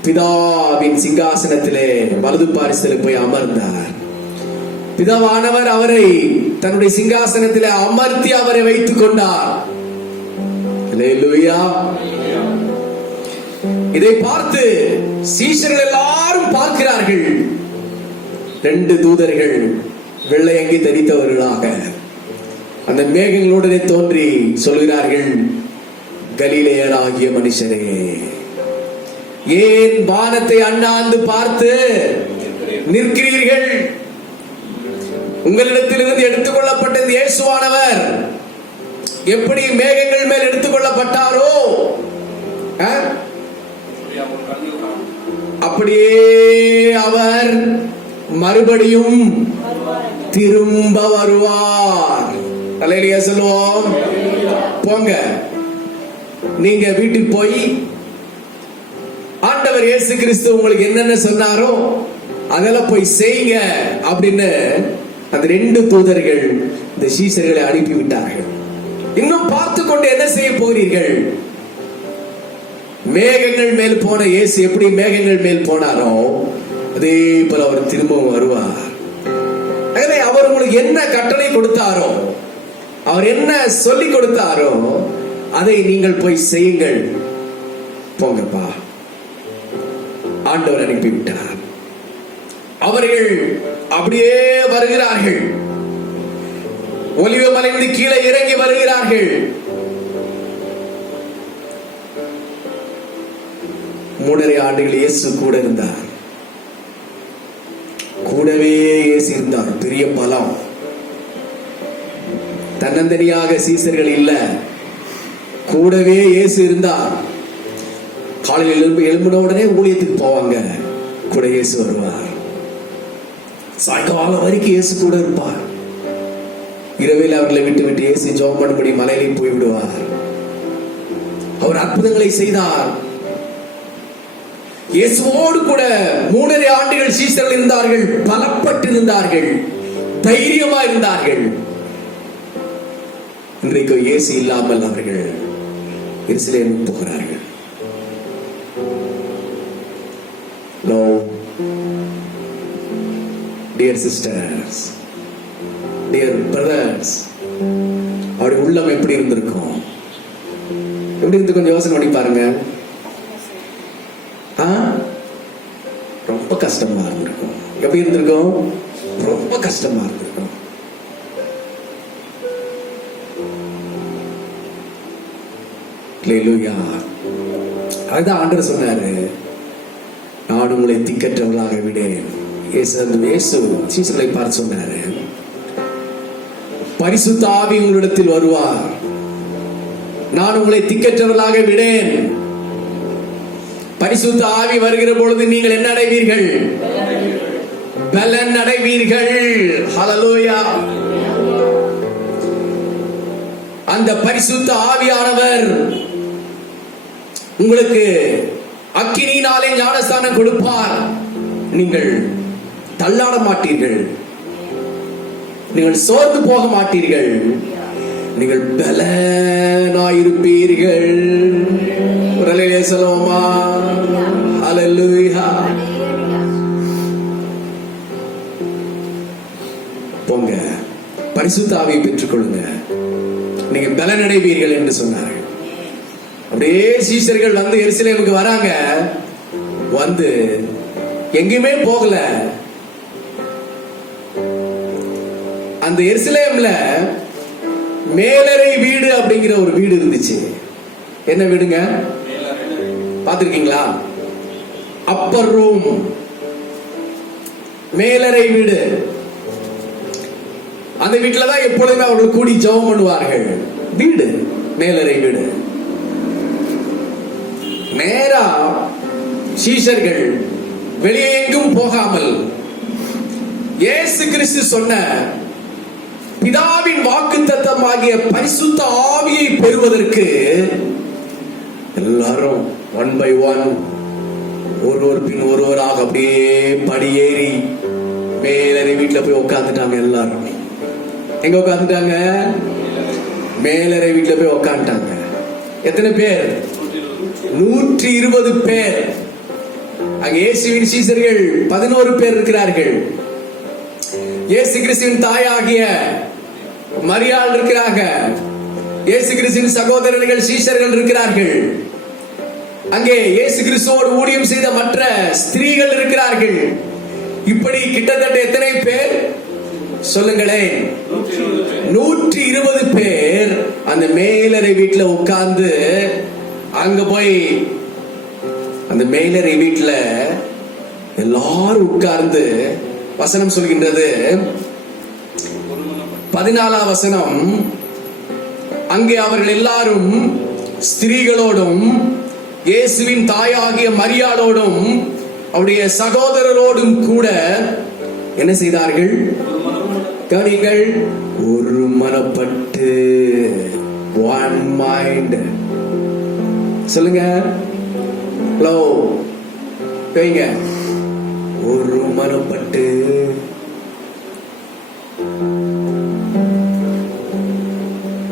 பிதாவின் சிங்காசனத்திலே வலது பாரிசத்தில் போய் அமர்ந்தார். பிதாவானவர் அவரை தன்னுடைய சிங்காசனத்திலே அமர்த்தி அவரை வைத்துக் கொண்டார். அல்லேலூயா. இதை பார்த்து சீஷர்கள் எல்லாரும் பார்க்கிறார்கள். 2 தூதர்கள் வெள்ளை அங்கி தரித்தவர்களாக அந்த மேகங்களுடனே தோன்றி சொல்கிறார்கள், கலிலேயராகிய மனுஷரே, ஏன் வானத்தை அண்ணாந்து பார்த்து நிற்கிறீர்கள்? உங்களிடத்திலிருந்து எடுத்துக் கொள்ளப்பட்டது இயேசுவானவர் எப்படி மேகங்கள் மேல் எடுத்துக் கொள்ளப்பட்டாரோ அப்படியே அவர் மறுபடியும் திரும்ப வருவார். அல்லேலூயா சொல்லுவோம். போங்க, நீங்க வீட்டுக்கு போய் ஆண்டவர் இயேசு கிறிஸ்து உங்களுக்கு என்னென்ன சொன்னாரோ அதெல்லாம் போய் செய்யுங்க அப்படின்னு அந்த 2 தூதர்கள் இந்த சீஷர்களை அனுப்பி விட்டார்கள். இன்னும் பார்த்து கொண்டு என்ன செய்ய போகிறீர்கள்? மேகங்கள் மேல் போன இயேசு எப்படி மேகங்கள் மேல் போனாரோ அதே போல அவர் திரும்பவும் வருவார். ஆகவே அவர் உங்களுக்கு என்ன கட்டளை கொடுத்தாரோ, அவர் என்ன சொல்லி கொடுத்தாரோ அதை நீங்கள் போய் செய்யுங்கள். போங்கப்பா, ஆண்டவர் அனுப்பிவிட்டார். அவர்கள் அப்படியே வருகிறார்கள். ஒலிவ மலைந்து கீழே இறங்கி வருகிறார்கள். 3.5 ஆண்டுகள் இயேசு கூட இருந்தார். கூடவே இயேசு இருந்தார். பெரிய பலம். தன்னந்தனியாக சீசர்கள் இல்ல, கூடவே இயேசு இருந்தார். காலையில் எழும்பின உடனே ஊழியத்துக்கு போவாங்க, கூட இயேசு வருவார். சாயங்காலம் வரைக்கும் இயேசு கூட இருப்பார். இரவில் அவர்களை விட்டு விட்டு இயேசு ஜெபம் பண்ணும்படி மலையிலே போய் விடுவார். அவர் அற்புதங்களை செய்தார். இயேசுவோடு கூட 3.5 ஆண்டுகள் சீஷர்கள் இருந்தார்கள். பலப்பட்டு இருந்தார்கள், தைரியமா இருந்தார்கள். இன்றைக்கு இயேசு இல்லாமல் அவர்கள் எருசலேமுக்கு போகிறார்கள். No, dear sisters, dear brothers, அவருடைய உள்ளம் எப்படி இருந்திருக்கும்? எப்படி இருந்து கொஞ்சம் யோசனை பண்ணி பாருங்க. ரொம்ப கஷ்டமா இருந்திருக்கும். எப்படி இருந்திருக்கும்? ரொம்ப கஷ்டமா இருந்திருக்கும். அல்லேலூயா. அதுதான் ஆண்டவர் சொன்னாரு, நான் உங்களை திக்கற்றவர்களாக விடேன். இயேசு சீசர்களை பார்த்து சொன்னாரு, பரிசுத்த ஆவி உங்களிடத்தில் வருவார், நான் உங்களை திக்கற்றவர்களாக விடேன். பரிசுத்த ஆவி வருகிற பொழுது நீங்கள் என்ன அடைவீர்கள்? பலன் அடைவீர்கள். ஹல்லேலூயா. அந்த பரிசுத்த ஆவியானவர் உங்களுக்கு அக்கினியினாலே ஞானஸ்தானம் கொடுப்பார். நீங்கள் தள்ளாட மாட்டீர்கள், நீங்கள் சோர்ந்து போக மாட்டீர்கள், நீங்கள் பலனாயிருப்பீர்கள். ஒரு அல்லேலூயா சொல்லுவோமா? அல்லேலூயா. போங்க, பரிசுத்த ஆவியை பெற்றுக் கொள்ளுங்க, நீங்க பலனடைவீர்கள் என்று சொன்னார்கள். அப்படியே சீஷர்கள் வந்து எருசலேமுக்கு வராங்க. வந்து எங்கேயுமே போகல. அந்த எருசலேம்ல மேலறை வீடு அப்படிங்கிற ஒரு வீடு இருந்துச்சு. என்ன வீடுங்க? பார்த்திருக்கீங்களா? அப்பர் ரூம், மேலறை வீடு. அந்த வீட்டுலதான் எப்பொழுதுமே அவர்கள் கூடி ஜெபம் பண்ணுவார்கள். வீடு, மேலறை வீடு. நேரா சீஷர்கள் வெளியே எங்கும் போகாமல் இயேசு கிறிஸ்து சொன்ன பிதாவின் வாக்குத்தத்தமாகிய பரிசுத்த ஆவியை பெறுவதற்கு எல்லாரும் ஒன் பை ஒன், ஒருவர் பின் ஒருவராக அப்படியே படியேறி மேலறை வீட்டுல போய் உட்காந்துட்டாங்க. எல்லாரும் எங்க உட்காந்துட்டாங்க? மேலறை வீட்டுல போய் உட்காந்துட்டாங்க. எத்தனை பேர்? 120 பேர். அங்க இயேசுவின் சீஷர்கள் 11 பேர் இருக்கிறார்கள். இயேசு கிறிஸ்துவின் தாயாகிய மரியாள் இருக்கிறாங்க. இயேசு கிறிஸ்துவின் சகோதரர்கள் சீஷர்கள் இருக்கிறார்கள். அங்கே இயேசு கிறிஸ்துவோடு ஊழியம் செய்த மற்ற ஸ்திரீகள் இருக்கிறார்கள். இப்படி கிட்டத்தட்ட எத்தனை பேர் சொல்லுங்களேன்? 120 பேர் அந்த மேலறை வீட்டுல உட்கார்ந்து, அங்க போய் அந்த மேலறை வீட்டுல எல்லாரும் உட்கார்ந்து, வசனம் சொல்கின்றது 14ஆம் வசனம், அங்கே அவர்கள் எல்லாரும் ஸ்திரீகளோடும் இயேசுவின் தாயாகிய மரியாளோடும் அவருடைய சகோதரரோடும் கூட என்ன செய்தார்கள்? கவனிங்கள், ஒரு மனப்பட்டு, ஒன் மைண்ட். சொல்லுங்க, ஹலோ, வைங்க. ஒரு மனப்பட்டு.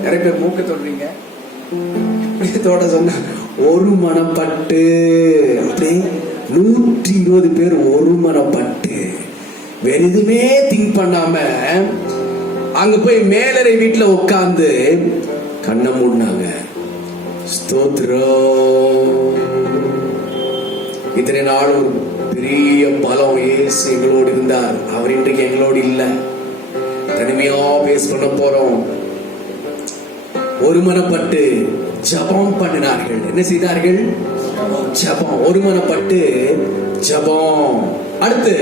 நிறைய பேர் மூக்க தொடுறீங்க. தோட சொன்ன ஒரு மனப்பட்டு. அப்படி 120 பேர் ஒரு மனப்பட்டு, வேற எதுவுமே திங்க் பண்ணாம அங்க போய் மேலறை வீட்டுல உட்கார்ந்து கண்ணை மூடினாங்க. ஸ்தோத்திரம். இத்தனை நாள் ஒரு பெரிய பலம் இயேசு எங்களோடு இருந்தார். அவர் இன்றைக்கு எங்களோடு இல்ல. தனிமையா பேஸ் பண்ண போறோம். ஒருமனப்பட்டு ஜபம் பண்ணினார்கள். என்ன செய்தார்கள்? ஜபம். ஒருமனப்பட்டு ஜபம். அடுத்து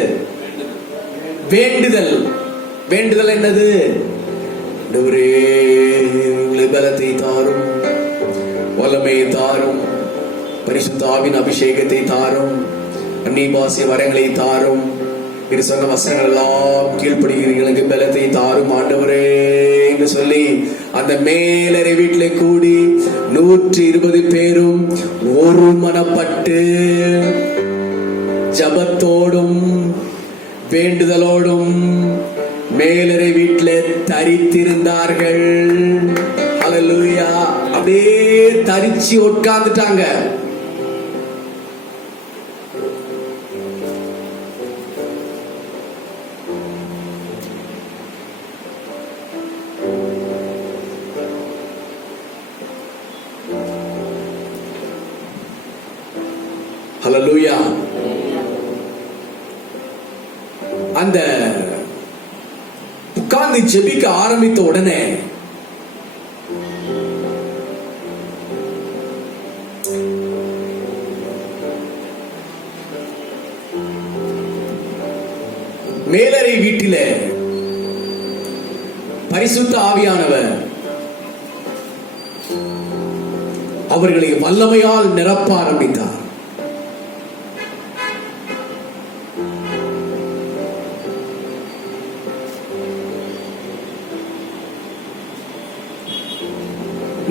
வேண்டுதல். வேண்டுதல் என்னது? பலத்தை தாரும், வல்லமையை தாரும், பரிசுத்த ஆவியின் அபிஷேகத்தை தாரும், அந்நிய பாஷை வரங்களை தாரும். இது சொன்ன வசனங்கள் எல்லாம் கீழ்ப்படுகிறீர்களுக்கு பலத்தை தாரும் ஆண்டவரே என்று சொல்லி அந்த மேலறை வீட்டிலே கூடி 120 பேரும் ஒரு மனப்பட்டு ஜபத்தோடும் வேண்டுதலோடும் மேலறை வீட்டிலே தரித்திருந்தார்கள். ஹல்லேலூயா. அப்படியே தரிச்சு உட்கார்ந்துட்டாங்க. ஹல்லேலூயா. அந்த உட்கார்ந்து ஜெபிக்க ஆரம்பித்த உடனே மேலறை வீட்டிலே பரிசுத்த ஆவியானவர் அவர்களை வல்லமையால் நிரப்ப ஆரம்பித்தார்.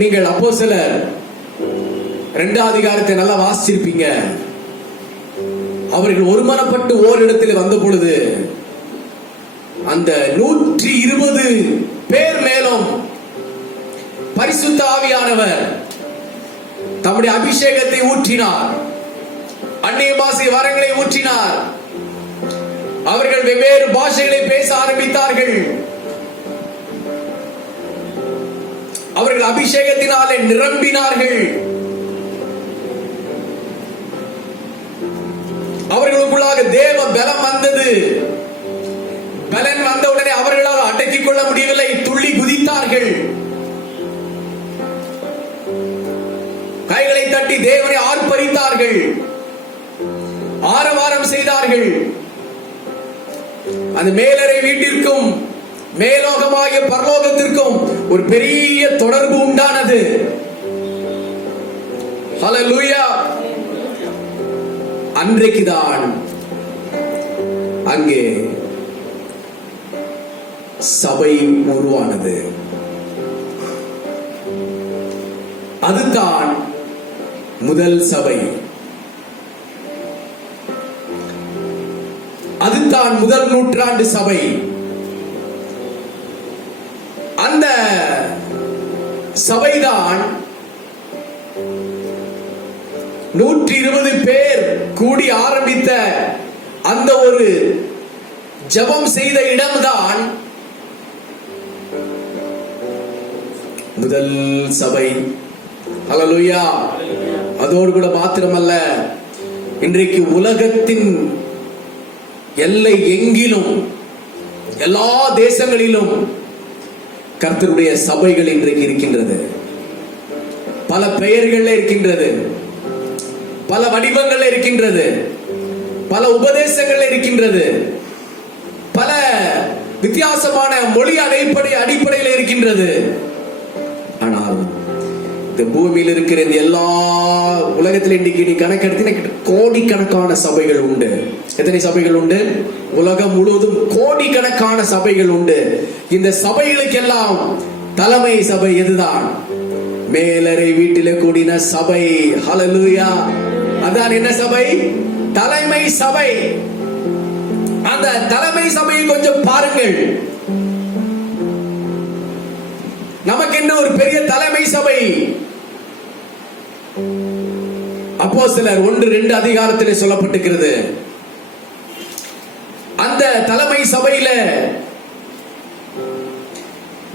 நீங்கள் அப்போஸ்தலர் 2ஆம் அதிகாரத்தை நல்லா வாசிச்சிருப்பீங்க. அவர்கள் ஒருமனப்பட்டு ஓரிடத்தில் வந்த பொழுது அந்த 120 பேர் மேலும் பரிசுத்த ஆவியானவர் தம்முடைய அபிஷேகத்தை ஊற்றினார். அந்நிய பாஷை வரங்களை ஊற்றினார். அவர்கள் வெவ்வேறு பாஷைகளை பேச ஆரம்பித்தார்கள். அவர்கள் அபிஷேகத்தினாலே நிரம்பினார்கள். அவர்களுக்குள்ளாக தேவ பலம் வந்தது. பலன் வந்தவுடனே அவர்களால் அடக்கிக் கொள்ள முடியவில்லை, துள்ளி குதித்தார்கள். கைகளை தட்டி தேவனை ஆர்ப்பரித்தார்கள், ஆரவாரம் செய்தார்கள். அந்த மேலறை வீட்டிற்கும் மேலோகமாகிய பரலோகத்திற்கும் ஒரு பெரிய தொடர்பு உண்டானது. ஹல்லேலூயா. அன்றைக்குதான் அங்கே சபை உருவானது. அதுதான் முதல் சபை. அதுதான் முதல் நூற்றாண்டு சபை. அந்த சபைதான் 120 பேர் கூடி ஆரம்பித்த அந்த ஒரு ஜெபம் செய்த இடம்தான் முதல் சபை. ஹல்லேலூயா. அதோடு கூட மாத்திரமல்ல, இன்றைக்கு உலகத்தின் எல்லை எங்கிலும் எல்லா தேசங்களிலும் கர்த்தருடைய சபைகள் இன்றைக்கு இருக்கின்றது. பல பெயர்கள் இருக்கின்றது, பல வடிவங்கள் இருக்கின்றது, பல உபதேசங்கள் இருக்கின்றது, பல வித்தியாசமான மொழி அடிப்படையில் இருக்கின்றது. ஆனால் இந்த பூமியில் இருக்கிற இந்த எல்லா உலகத்தில் இன்றைக்கு கணக்கெடுத்து கோடிக்கணக்கான சபைகள் உண்டு. எத்தனை சபைகள் உண்டு? உலகம் முழுவதும் கோடிக்கணக்கான சபைகள் உண்டு. இந்த சபைகளுக்கெல்லாம் தலைமை சபை எதுதான்? மேலறை வீட்டிலே கூடின சபை. ஹல்லேலூயா. அதான் என்ன சபை? தலைமை சபை. அந்த தலைமை சபையை கொஞ்சம் பாருங்கள். நமக்கு என்ன ஒரு பெரிய தலைமை சபை. அப்போஸ்தலர் 1-2 அதிகாரத்திலே சொல்லப்பட்டிருக்கிறது. அந்த தலைமை சபையில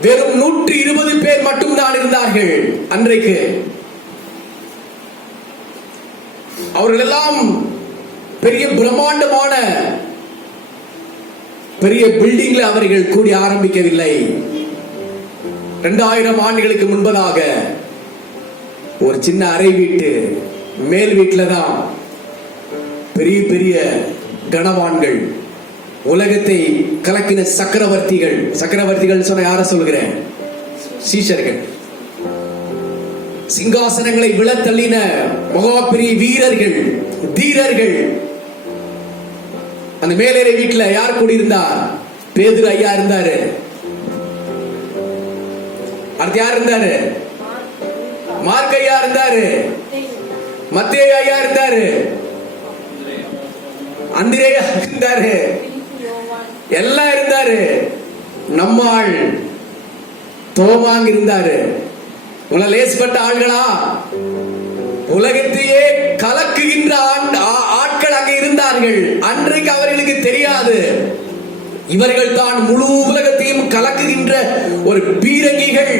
வெறும் 120 பேர் மட்டும்தான் இருந்தார்கள் அன்றைக்கு. அவர்கள் எல்லாம் பெரிய பிரம்மாண்டமான பெரிய பில்டிங்ல அவர்கள் கூடி ஆரம்பிக்கவில்லை. 2000 ஆண்டுகளுக்கு முன்பதாக ஒரு சின்ன அறை வீட்டு மேல் வீட்டுல தான் பெரிய பெரிய கனவான்கள், உலகத்தை கலக்கின சக்கரவர்த்திகள் சொன்ன யார சொல்கிறேன்? சீஷர்கள். சிங்காசனங்களை விழத்தள்ளின மகா பெரிய வீரர்கள், தீரர்கள். அந்த மேலறை வீட்டுல யார் கூடியிருந்தார்? பேதுரு ஐயா இருந்தாரு. அடுத்து யார் இருந்தாரு? மார்க் ஐயா இருந்தாரு. மத்தேயு ஐயா இருந்தாரு. அந்திரேயா இருந்தாரு. எல்லாம் இருந்தாரு. நம்மாள் தோமாங்க இருந்தாரு. உங்களை லேசுப்பட்ட ஆள்களா? உலகத்தையே கலக்குகின்ற ஆட்கள் அங்கே இருந்தார்கள். அன்றைக்கு அவர்களுக்கு தெரியாது, இவர்கள் தான் முழு உலகத்தையும் கலக்குகின்ற ஒரு பீரங்கிகள்.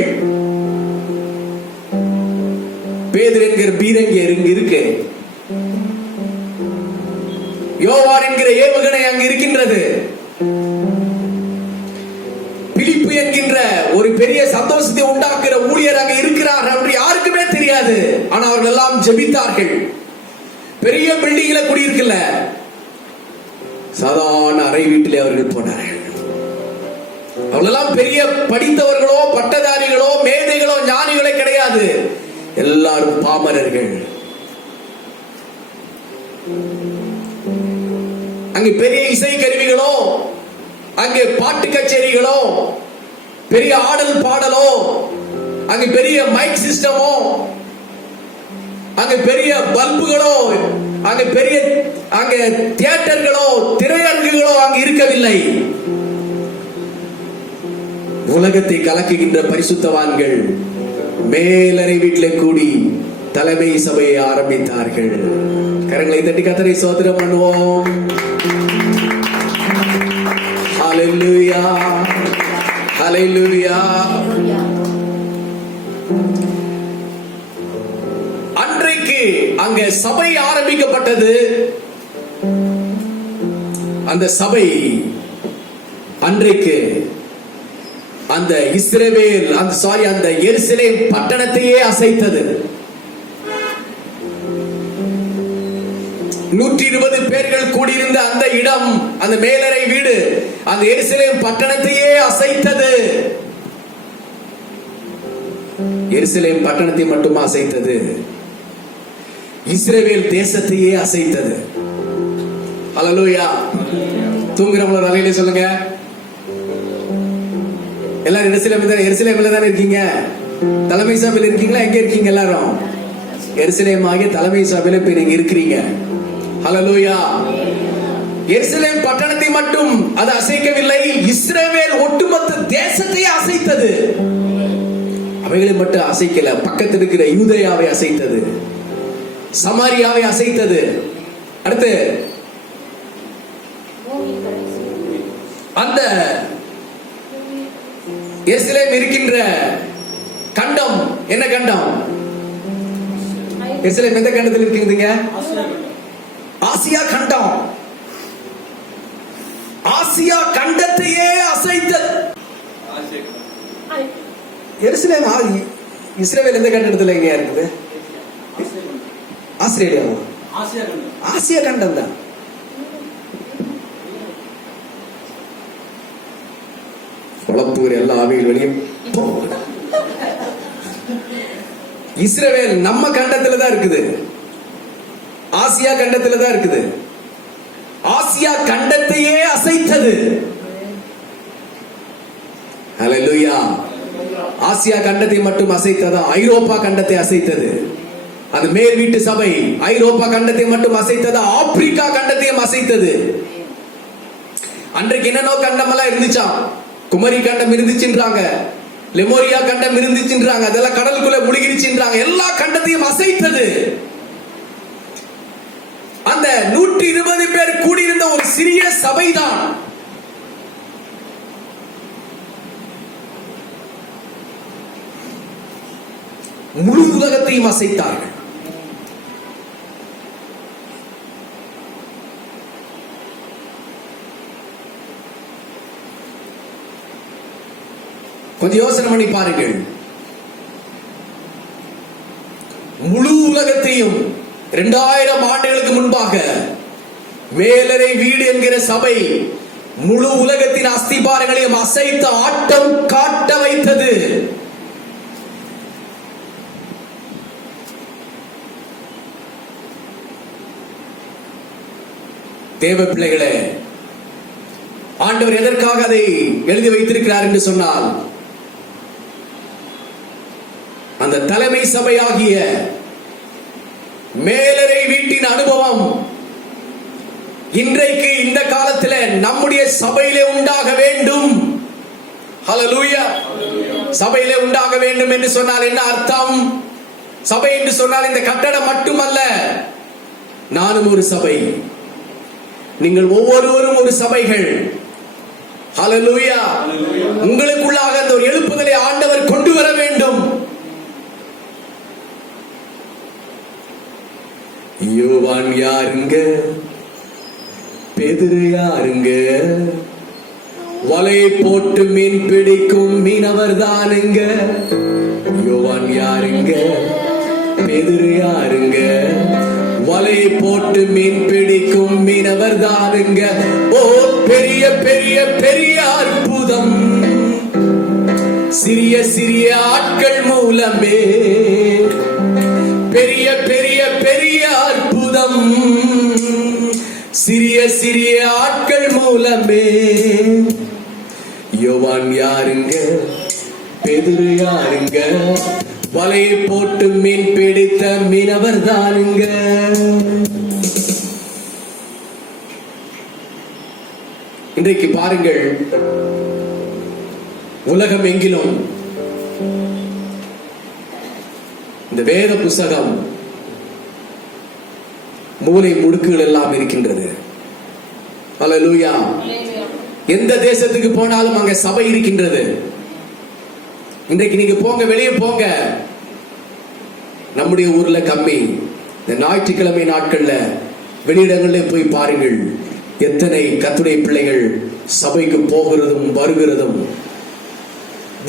பேதுரு என்கிற பீரங்கி இருக்கு. யோவான் என்கிற ஏவுகணை அங்கு இருக்கின்றது. பிலிப்பு என்கின்ற ஒரு பெரிய சந்தோஷத்தை உண்டாக்குற ஊழியர் அங்க இருக்கிறார் என்று யாருக்குமே தெரியாது. ஆனால் அவர்கள் எல்லாம் ஜெபித்தார்கள். பெரிய பில்டிங்ல குடியிருக்கல, சாதாரண அறை வீட்டிலே அவர்கள் போனார்கள். அவர்களெல்லாம் பெரிய படித்தவர்களோ பட்டதாரிகளோ மேதைகளோ ஞானிகளோ கிடையாது. எல்லாரும் பாமரர்கள். அங்கே பெரிய இசை கருவிகளோ, அங்கே பாட்டு கச்சேரிகளோ, பெரிய ஆடல் பாடலோ, அங்கே பெரிய மைக் சிஸ்டமோ, அங்கே பெரிய பல்புகளோ, அங்கே பெரிய அங்கே தியேட்டர்களோ திரையரங்குகளோ அங்கு இருக்கவில்லை. உலகத்தை கலக்குகின்ற பரிசுத்தவான்கள் மேலறை வீட்டிலே கூடி தலைமை சபையை ஆரம்பித்தார்கள். கரங்களை தட்டி கர்த்தரை ஸ்தோத்திரம் பண்ணுவோம். ஹல்லேலூயா, ஹல்லேலூயா. அன்றைக்கு அங்கே சபை ஆரம்பிக்கப்பட்டது. அந்த சபை அன்றைக்கு அந்த இஸ்ரவேல் அந்த எருசலேம் பட்டணத்தையே அசைத்தது. 120 பேர்கள் கூடியிருந்த அந்த இடம், அந்த மேலறை வீடு, அந்த எருசலேம் பட்டணத்தையே அசைத்தது. எருசலேம் பட்டணத்தை மட்டுமா அசைத்தது? இஸ்ரவேல் தேசத்தையே அசைத்தது. ஹல்லேலூயா. தூங்குறவங்க அலையிலே சொல்லுங்க. எல்லாரும் எருசலேம்ல தானே இருக்கீங்க. தலைமை சபையில் இருக்கீங்களா? எங்க இருக்கீங்க எல்லாரும்? எருசலேம் ஆகிய தலைமை சபையில இப்ப நீங்க இருக்கிறீங்க. ஹல்லேலூயா. எருசலேம் பட்டணத்தை மட்டும் அது அசைக்கவில்லை, இஸ்ரவேல் ஒட்டுமொத்த தேசத்தையே அசைத்தது. அவைகளை மட்டும் அசைக்கல, பக்கத்தில் இருக்கிற யூதேயாவை அசைத்தது, சமாரியாவை அசைத்தது. அடுத்து அந்த எருசலேம் இருக்கின்ற கண்டம் என்ன கண்டம்? எருசலேம் எந்த கண்டத்தில் இருக்குதுங்க? ஆசியா கண்டம். ஆசியா கண்டத்தையே அசைத்தது. எருசலேம் இஸ்ரவேல் எந்த கண்டத்துல எங்க இருக்குது? ஆஸ்திரேலியாவா? ஆசியா கண்டம் தான். குழப்புகிற எல்லா ஆவிகள் வெளியே இஸ்ரவேல் நம்ம கண்டத்துல தான் இருக்குது, ஆசியா கண்டத்துல தான் இருக்குது. ஆசியா கண்டத்தையே அசைத்தது. ஹல்லேலூயா. ஆசியா கண்டத்தை மட்டும் அசைத்ததா? ஐரோப்பா கண்டத்தை அசைத்தது. அந்த மேல் வீட்டு சபை ஐரோப்பா கண்டத்தை மட்டும் அசைத்ததா? ஆப்பிரிக்கா கண்டத்தையும் அசைத்தது. அன்றைக்கு என்னென்னோ கண்டம் எல்லாம் இருந்துச்சா? குமரி கண்டம் இருந்துச்சுன்றாங்க, லெமோரியா கண்டம் இருந்துச்சுன்றாங்க, அதெல்லாம் கடலுக்குள்ள முழுகிடுச்சுன்றாங்க. எல்லா கண்டத்தையும் அசைத்தது. அந்த 120 பேர் கூடியிருந்த ஒரு சிறிய சபைதான் முழு உலகத்தையும் அசைத்தார்கள். கொஞ்சம் யோசனை பண்ணி பாருங்கள். முழு உலகத்தையும் 2000 ஆண்டுகளுக்கு முன்பாக மேலறை வீடு என்கிற சபை முழு உலகத்தின் அஸ்திபாரங்களையும் அசைத்து ஆட்டம் காட்ட வைத்தது. தேவ பிள்ளைகளே, ஆண்டவர் எதற்காக அதை எழுதி வைத்திருக்கிறார் என்று சொன்னால், அந்த தலைமை சபையாகிய மேலறை வீட்டின் அனுபவம் இன்றைக்கு இந்த காலத்தில் நம்முடைய சபையிலே உண்டாக வேண்டும். ஹல்லேலூயா. சபையிலே உண்டாக வேண்டும் என்று சொன்னால் என்ன அர்த்தம்? சபை என்று சொன்னால் இந்த கட்டடம் மட்டுமல்ல, நானும் ஒரு சபை, நீங்கள் ஒவ்வொருவரும் ஒரு சபைகள். ஹல்லேலூயா. உங்களுக்குள்ளாக அந்த ஒரு எழுப்புதலை ஆண்டவர் கொண்டு வர வேண்டும். யோவான் யாருங்க? பேதுரு யாருங்க? வலை போட்டு மீன் பிடிக்கும் மீனவர் தானுங்க. யோவான் யாருங்க? பேதுரு யாருங்க? வலை போட்டு மீன் பிடிக்கும் மீனவர் தானுங்க. ஓ பெரிய பெரிய பெரிய அற்புதம், சிறிய சிறிய ஆட்கள் மூலமே பெரிய பெரிய பெரிய அற்புதம், சிறிய சிறிய ஆட்கள் மூலமே. யோவான் யாருங்க? பேதுரு யாருங்க? வலையை போட்டு மீன் பிடித்த மீனவர் தானுங்க. இன்றைக்கு பாருங்கள், உலகம் எங்கிலும் இந்த வேத புத்தகம் மூலை முடுக்குகள் எல்லாம் இருக்கின்றது. ஹல்லேலூயா. எந்த தேசத்துக்கு போனாலும் அங்க சபை இருக்கின்றது. இன்றைக்கு நீங்க போங்க, வெளியே போங்க. நம்முடைய ஊர்ல கம்மி. இந்த ஞாயிற்றுக்கிழமை நாட்கள்ல வெளியிடங்களில் போய் பாருங்கள். எத்தனை கர்த்தருடைய பிள்ளைகள் சபைக்கு போகிறதும் வருகிறதும்,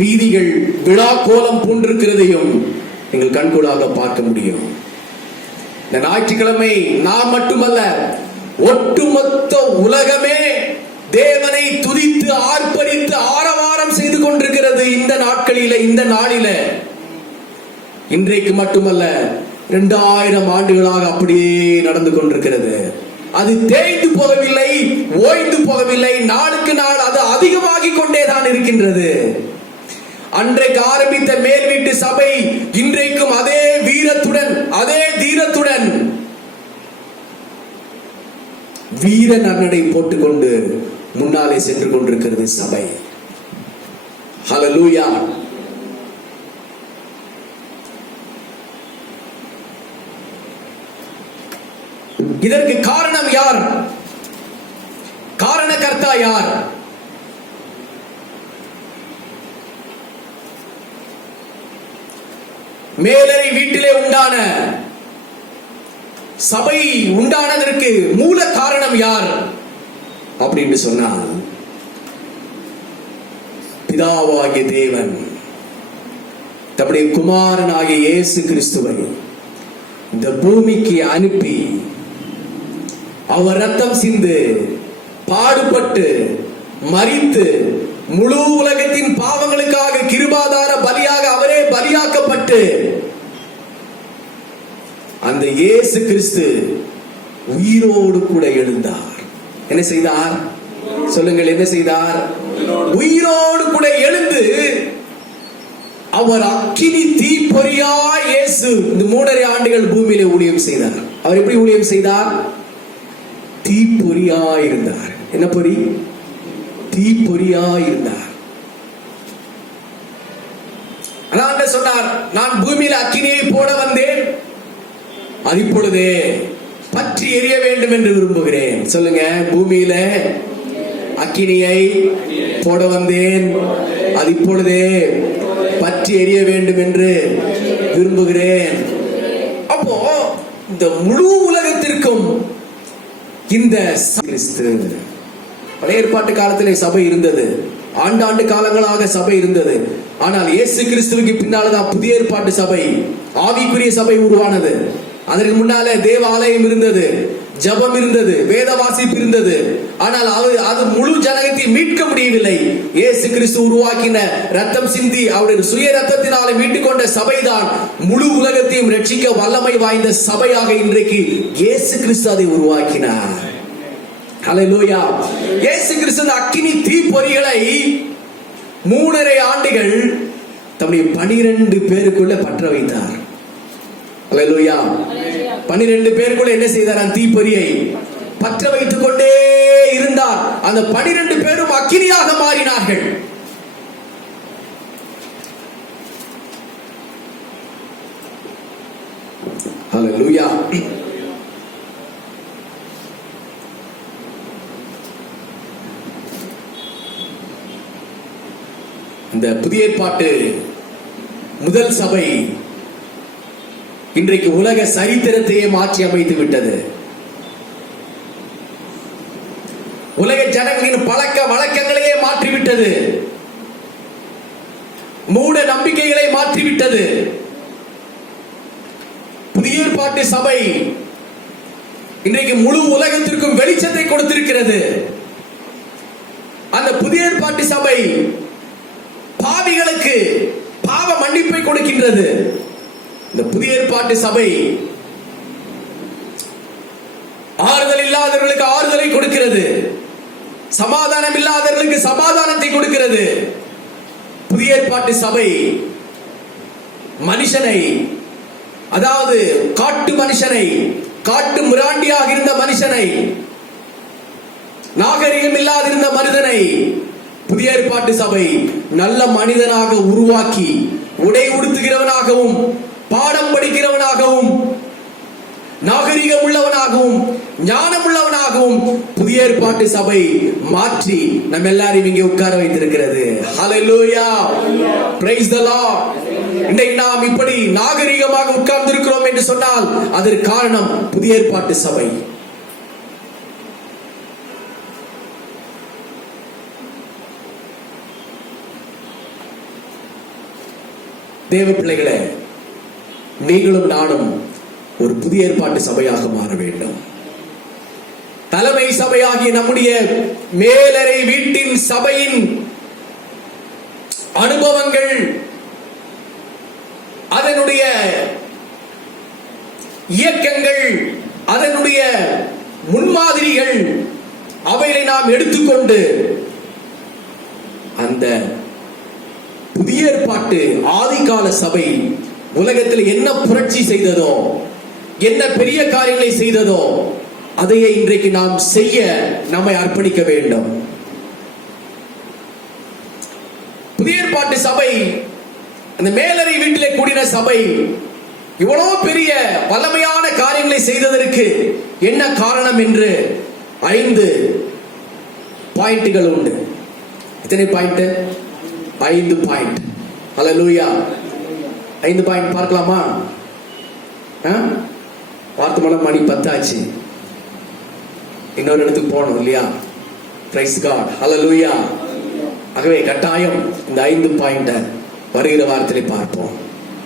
வீதிகள் விழா கோலம் பூண்டிருக்கிறதையும் நீங்கள் கண்கூடாக பார்க்க முடியும். இந்த ஞாயிற்றுக்கிழமை நாம் மட்டுமல்ல, ஒட்டுமொத்த உலகமே தேவனை துதித்து ஆர்ப்பரித்து ஆரவாரம் செய்து கொண்டிருக்கிறது. இந்த நாட்களில, இந்த நாளில, இன்றைக்கு மட்டுமல்ல 2000 ஆண்டுகளாக அப்படியே நடந்து கொண்டிருக்கிறது. அது தேய்ந்து போகவில்லை, ஓய்ந்து போகவில்லை. நாளுக்கு நாள் அது அதிகமாகிக் கொண்டேதான் இருக்கின்றது. அன்றைக்கு ஆரம்பித்த மேல் வீட்டு சபை இன்றைக்கும் அதே வீரத்துடன், அதே தீரத்துடன் வீர நன்னடை போட்டுக்கொண்டு முன்னாலே சென்று கொண்டிருக்கிறது சபை. ஹல்லேலூயா. இதற்கு காரணம் யார்? காரணகர்த்தா யார்? மேலறை வீட்டிலே உண்டான சபை உண்டானதற்கு மூல காரணம் யார் அப்படின்னு சொன்னால், பிதாவாகிய தேவன் தம்முடைய குமாரனாகிய இயேசு கிறிஸ்துவை இந்த பூமிக்கு அனுப்பி, அவர் ரத்தம் சிந்து பாடுபட்டு மரித்து முழு உலகத்தின் பாவங்களுக்காக கிருபாதார பலியாக அவரே பலியாக்கப்பட்டு, அந்த இயேசு கிறிஸ்து உயிரோடு கூட எழுந்தார். என்ன செய்தார் சொல்லுங்கள்? என்ன செய்தார்? உயிரோடு கூட எழுந்து அவர் அக்கினி தீப்பொறியா இயேசு இந்த 3.5 ஆண்டுகள் பூமியிலே ஊழியம் செய்தார். அவர் எப்படி ஊழியம் செய்தார்? தீப்பொறியா இருந்தார். என்ன பொறி? தீப்பொறியா இருந்தார். அதான் சொன்னார், நான் பூமியில் அக்கினியை போட வந்தேன், அது இப்பொழுதே பற்றி எரிய வேண்டும் என்று விரும்புகிறேன். சொல்லுங்க, பூமியில அக்கினியை போட வந்தேன், அது இப்பொழுதே பற்றி எரிய வேண்டும் என்று விரும்புகிறேன். அப்போ இந்த முழு உலகத்திற்கும் இந்த கிறிஸ்து, பழைய ஏற்பாட்டு காலத்திலே சபை இருந்தது, ஆண்டாண்டு காலங்களாக சபை இருந்தது. ஆனால் இயேசு கிறிஸ்துவுக்கு பின்னால்தான் புதிய ஏற்பாட்டு சபை, ஆவிக்குரிய சபை உருவானது. அதற்கு முன்னாலே தேவாலயம் இருந்தது, ஜபம் இருந்தது, வேத வாசிப்பு இருந்தது. ஆனால் அது முழு ஜனகத்தை மீட்க முடியவில்லை. இயேசு கிறிஸ்து உருவாக்கின, ரத்தம் சிந்தி அவருடைய சுய ரத்தத்தினாலே மீட்டுக் கொண்ட சபைதான் முழு உலகத்தையும் ரட்சிக்க வல்லமை வாய்ந்த சபையாக இன்றைக்கு இயேசு கிறிஸ்து அதை உருவாக்கினார். ஹல்லேலூயா. இயேசு கிறிஸ்து அக்கினி தீப்பொறிகளை 3.5 ஆண்டுகள் தம்முடைய 12 பேருக்குள்ள பற்ற வைத்தார். ஹல்லேலூயா. 12 பேருக்குள்ள என்ன செய்தார்? அந்த தீப்பொறியை பற்ற வைத்துக் கொண்டே இருந்தார். அந்த 12 பேரும் அக்கினியாக மாறினார்கள். ஹல்லேலூயா. இந்த புதிய ஏற்பாட்டு முதல் சபை இன்றைக்கு உலக சரித்திரத்தையே மாற்றி அமைத்து விட்டது. உலக ஜனங்களின் பழக்க வழக்கங்களையே மாற்றிவிட்டது. மூட நம்பிக்கைகளை மாற்றிவிட்டது. புதிய ஏற்பாட்டு சபை இன்றைக்கு முழு உலகத்திற்கும் வெளிச்சத்தை கொடுத்திருக்கிறது. அந்த புதிய ஏற்பாட்டு சபை பாவிகளுக்கு பாவ மன்னிப்பை கொடுக்கின்றது. இந்த புதிய ஏற்பாட்டு சபை ஆறுதல் இல்லாதவர்களுக்கு ஆறுதலை கொடுக்கிறது, சமாதானம் இல்லாதவர்களுக்கு சமாதானத்தை கொடுக்கிறது. புதிய ஏற்பாட்டு சபை மனுஷனை, அதாவது காட்டு மனுஷனை, காட்டு மிராண்டியாக இருந்த மனுஷனை, நாகரிகம் இல்லாதிருந்த மனிதனை புதிய ஏற்பாட்டு சபை நல்ல மனிதனாக உருவாக்கி, உடை உடுத்துகிறவனாகவும், பாடம் படிக்கிறவனாகவும், நாகரிகம் உள்ளவனாகவும், ஞானம் உள்ளவனாகவும் புதிய ஏற்பாட்டு சபை மாற்றி நம்ம எல்லாரையும் இங்கே உட்கார வைத்திருக்கிறது. ஹல்லேலூயா. Praise the Lord. இன்றைக்கு நாம் இப்படி நாகரிகமாக உட்கார்ந்து இருக்கிறோம் என்று சொன்னால் அதற்கு காரணம் புதிய ஏற்பாட்டு சபை. தேவ பிள்ளைகளே, நீங்களும் நானும் ஒரு புதிய ஏற்பாட்டு சபையாக மாற வேண்டும். தலைமை சபையாகிய நம்முடைய மேலறை வீட்டின் சபையின் அனுபவங்கள், அதனுடைய இயக்கங்கள், அதனுடைய முன்மாதிரிகள், அவைகளை நாம் எடுத்துக்கொண்டு அந்த புதிய ஏற்பாட்டு ஆதிகால சபை உலகத்தில் என்ன புரட்சி செய்ததோ, என்ன பெரிய காரியங்களை செய்ததோ, அதையே இன்றைக்கு நாம் செய்ய நம்மை அர்ப்பணிக்க வேண்டும். புதிய ஏற்பாட்டு சபை, அந்த மேலறை வீட்டிலே கூடின சபை இவ்வளவு பெரிய வல்லமையான காரியங்களை செய்ததற்கு என்ன காரணம் என்று 5 பாயிண்ட்கள் உண்டு. எத்தனை பாயிண்ட்? 5 பாயிண்ட். ஹல்லேலூயா. 5 பாயிண்ட் பார்க்கலாமா? பார்த்து மணி 10 ஆச்சு. இன்னொரு இடத்துக்கு போகணும் இல்லையா? Praise God. ஹல்லேலூயா. ஆகவே கட்டாயம் இந்த 5 பாயிண்ட வருகிற வாரத்திலே பார்ப்போம்.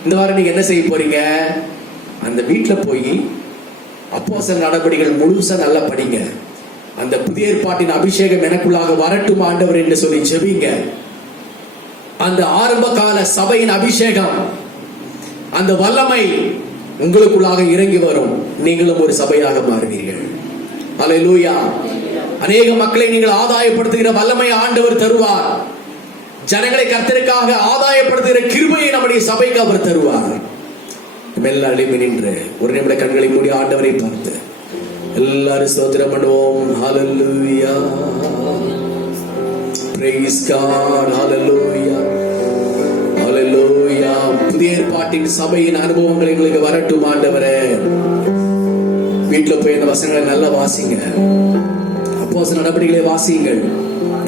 இந்த வாரம் நீங்க என்ன செய்ய போறீங்க? அந்த வீட்டில் போய் அப்போஸ்தலர் நடபடிகள் முழுசா நல்லா படிங்க. அந்த புதிய ஏற்பாட்டின் அபிஷேகம் எனக்குள்ளாக வரட்டும் ஆண்டவர் என்று சொல்லி ஜெபிங்க. அந்த ஆரம்ப கால சபையின் அபிஷேகம், அந்த வல்லமை உங்களுக்குள்ளாக இறங்கி வரும். நீங்களும் ஒரு சபையாக மாறுவீர்கள். ஹல்லேலூயா. அநேக மக்களை நீங்கள் ஆதாயப்படுத்துகிற வல்லமை ஆண்டவர் தருவார். ஜனங்களை கர்த்தருக்காக ஆதாயப்படுத்துகிற கிருபையை நம்முடைய சபைக்கு அவர் தருவார். எல்லாரும் நின்று ஒரு நிமிட கண்களை மூடி ஆண்டவரை பார்த்து எல்லாரும் ஸ்தோத்திரம் பண்ணுவோம். Hallelujah. Praise God. Hallelujah. Hallelujah. புதிய ஏற்பாட்டின் சபையின் அனுபவங்கள் எங்களுக்கு வரட்டும் ஆண்டவரே. வீட்டுல போய் இந்த வசனங்களை நல்லா வாசிங்க. அப்போஸ்தலர் நடபடிகளை வாசியுங்கள்.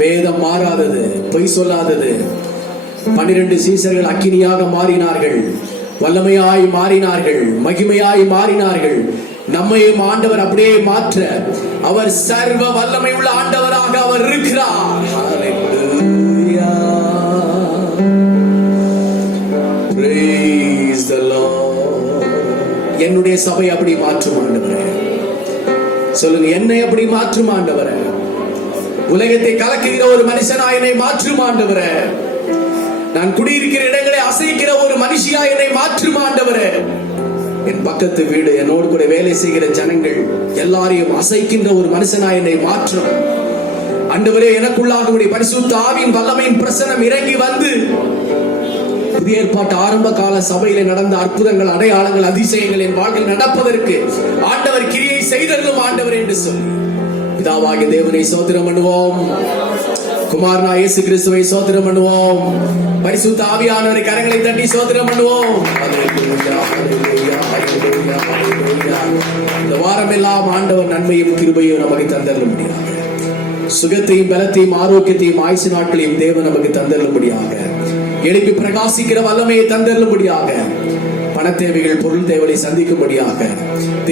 வேதம் மாறாதது, பொய் சொல்லாதது. 12 சீசர்கள் அக்கினியாக மாறினார்கள், வல்லமையாய் மாறினார்கள், மகிமையாய் மாறினார்கள். நம்மையும் ஆண்டவர் அப்படியே மாற்ற அவர் சர்வ வல்லமை உள்ள ஆண்டவராக அவர் இருக்கிறார். ஹல்லேலூயா. Praise the Lord. என்னுடைய சபை அப்படி மாற்றும் ஆண்டவரே. சொல்லுங்க, என்னை அப்படி மாற்றும் ஆண்டவரே. உலகத்தை கலக்குகிற ஒரு மனுஷனா என்னை மாற்றும் ஆண்டவரே. நான் குடியிருக்கிற இடங்களை அசைக்கிற ஒரு மனுஷியா என்னை மாற்றும் ஆண்டவரே. என் பக்கத்து வீடு, என்னோடு கூட வேலை செய்கிற ஜனங்கள் எல்லாரையும் அசைக்கின்ற ஒரு மனுஷனா என்னை மாற்றும் ஆண்டவரே. எனக்குள்ளாக உடைய பரிசுத்த ஆவியின் வல்லமையின் பிரசன்னம் இறங்கி வந்து புதிய ஏற்பாட்டு ஆரம்ப கால சபையில நடந்த அற்புதங்கள், அடையாளங்கள், அதிசயங்கள் என் வாழ்க்கையில் நடப்பதற்கு ஆண்டவர் கிரியை செய்தருளும் ஆண்டவர் என்று சொல்லி பிதாவாகிய தேவனை ஸ்தோத்திரம் பண்ணுவோம். குமாரனா இயேசு கிறிஸ்துவை ஸ்தோத்திரம் பண்ணுவோம். பரிசுத்த ஆவியானவரை கரங்களை தட்டி ஸ்தோத்திரம் பண்ணுவோம். இந்த வாரம் எல்லாம் ஆண்டவர் நன்மையும் கிருபையும் நமக்கு தந்தருளும்படியாக, சுகத்தையும் பலத்தையும் ஆரோக்கியத்தையும் ஆயுசு நாட்களையும் தேவன் நமக்கு தந்தருளும்படியாக, எழுப்பி பிரகாசிக்கிற வல்லமையை தந்தருளும்படியாக, பண தேவைகள், பொருள் தேவையை சந்திக்கும்படியாக,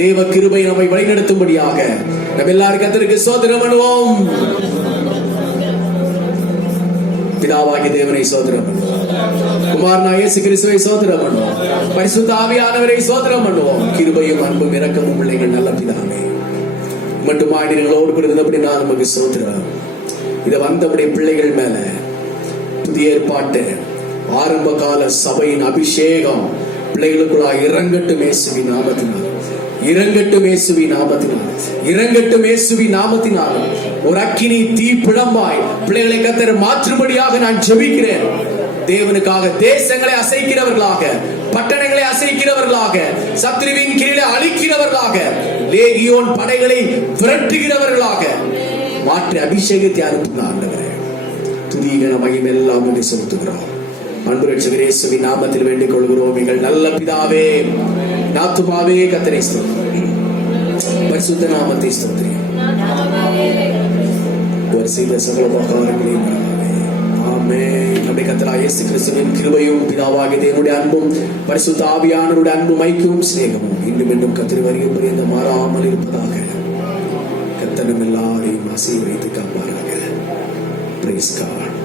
தேவ கிருபை நம்மை வழிநடத்தும்படியாக நம்ம எல்லாரும் கர்த்தருக்கு ஸ்தோத்திரம் பண்ணுவோம். பிதாவாகிய தேவனை ஸ்தோத்திரம் பண்ணுவோம். குமாரனா இயேசு கிறிஸ்துவை ஸ்தோத்திரம் பண்ணுவோம். பரிசுத்த ஆவியானவரை ஸ்தோத்திரம் பண்ணுவோம். கிருபையும் அன்பும் இரக்கமும் பிள்ளைகள் நல்ல பிதாவே மட்டுமாய் நீங்களோடு கூட இருந்தபடி நான் நமக்கு ஸ்தோத்திரம். இதை வந்தபடி பிள்ளைகள் மேல புதிய ஏற்பாட்டு ஆரம்ப கால சபையின் அபிஷேகம் பிள்ளைகளுக்குள்ளாக இறங்கட்டும் இயேசுவின் நாமத்தினால். இறங்கட்டும் இயேசுவின் நாமத்தினால். இறங்கட்டும் இயேசுவின் நாமத்தினால். ஒரு அக்கினி தீ பிளம்பாய் பிள்ளைகளை கர்த்தர் மாற்றும்படியாக நான் ஜெபிக்கிறேன். தேவனுக்காக தேசங்களை அசைக்கிறவர்களாக, பட்டணங்களை அசைக்கிறவர்களாக, சத்ருவின் கீழே அழிக்கிறவர்களாக, லேகியோன் படைகளை விரட்டுகிறவர்களாக மாற்றி அபிஷேகத்தை அனுப்புங்க ஆண்டவரே. துதிகன மகிமை எல்லாம் என்று செலுத்துகிறோம். அன்பு ரட்சகர் இயேசுவின் நாமத்தில் வேண்டிக் கொள்கிறோம். எங்கள் நல்ல பிதாவே, நாத்துமாவே கர்த்தரை ஸ்தோத்திரி, பரிசுத்த நாமத்தை ஸ்தோத்திரி. ஒரு செய்த சகல உபகாரங்களையும் ஆமென். நம்முடைய கர்த்தராகிய இயேசு கிறிஸ்துவின் கிருபையும் பிதாவாகிய தேவனுடைய அன்பும் பரிசுத்த ஆவியானவருடைய அன்பும் ஐக்கியமும் சிநேகமும் இன்னும் இன்னும் கர்த்தர் வருகிற பரியந்த மாறாமல் இருப்பதாக. கர்த்தர் எல்லாரையும் ஆசீர்வதித்து காப்பாராக. Price God.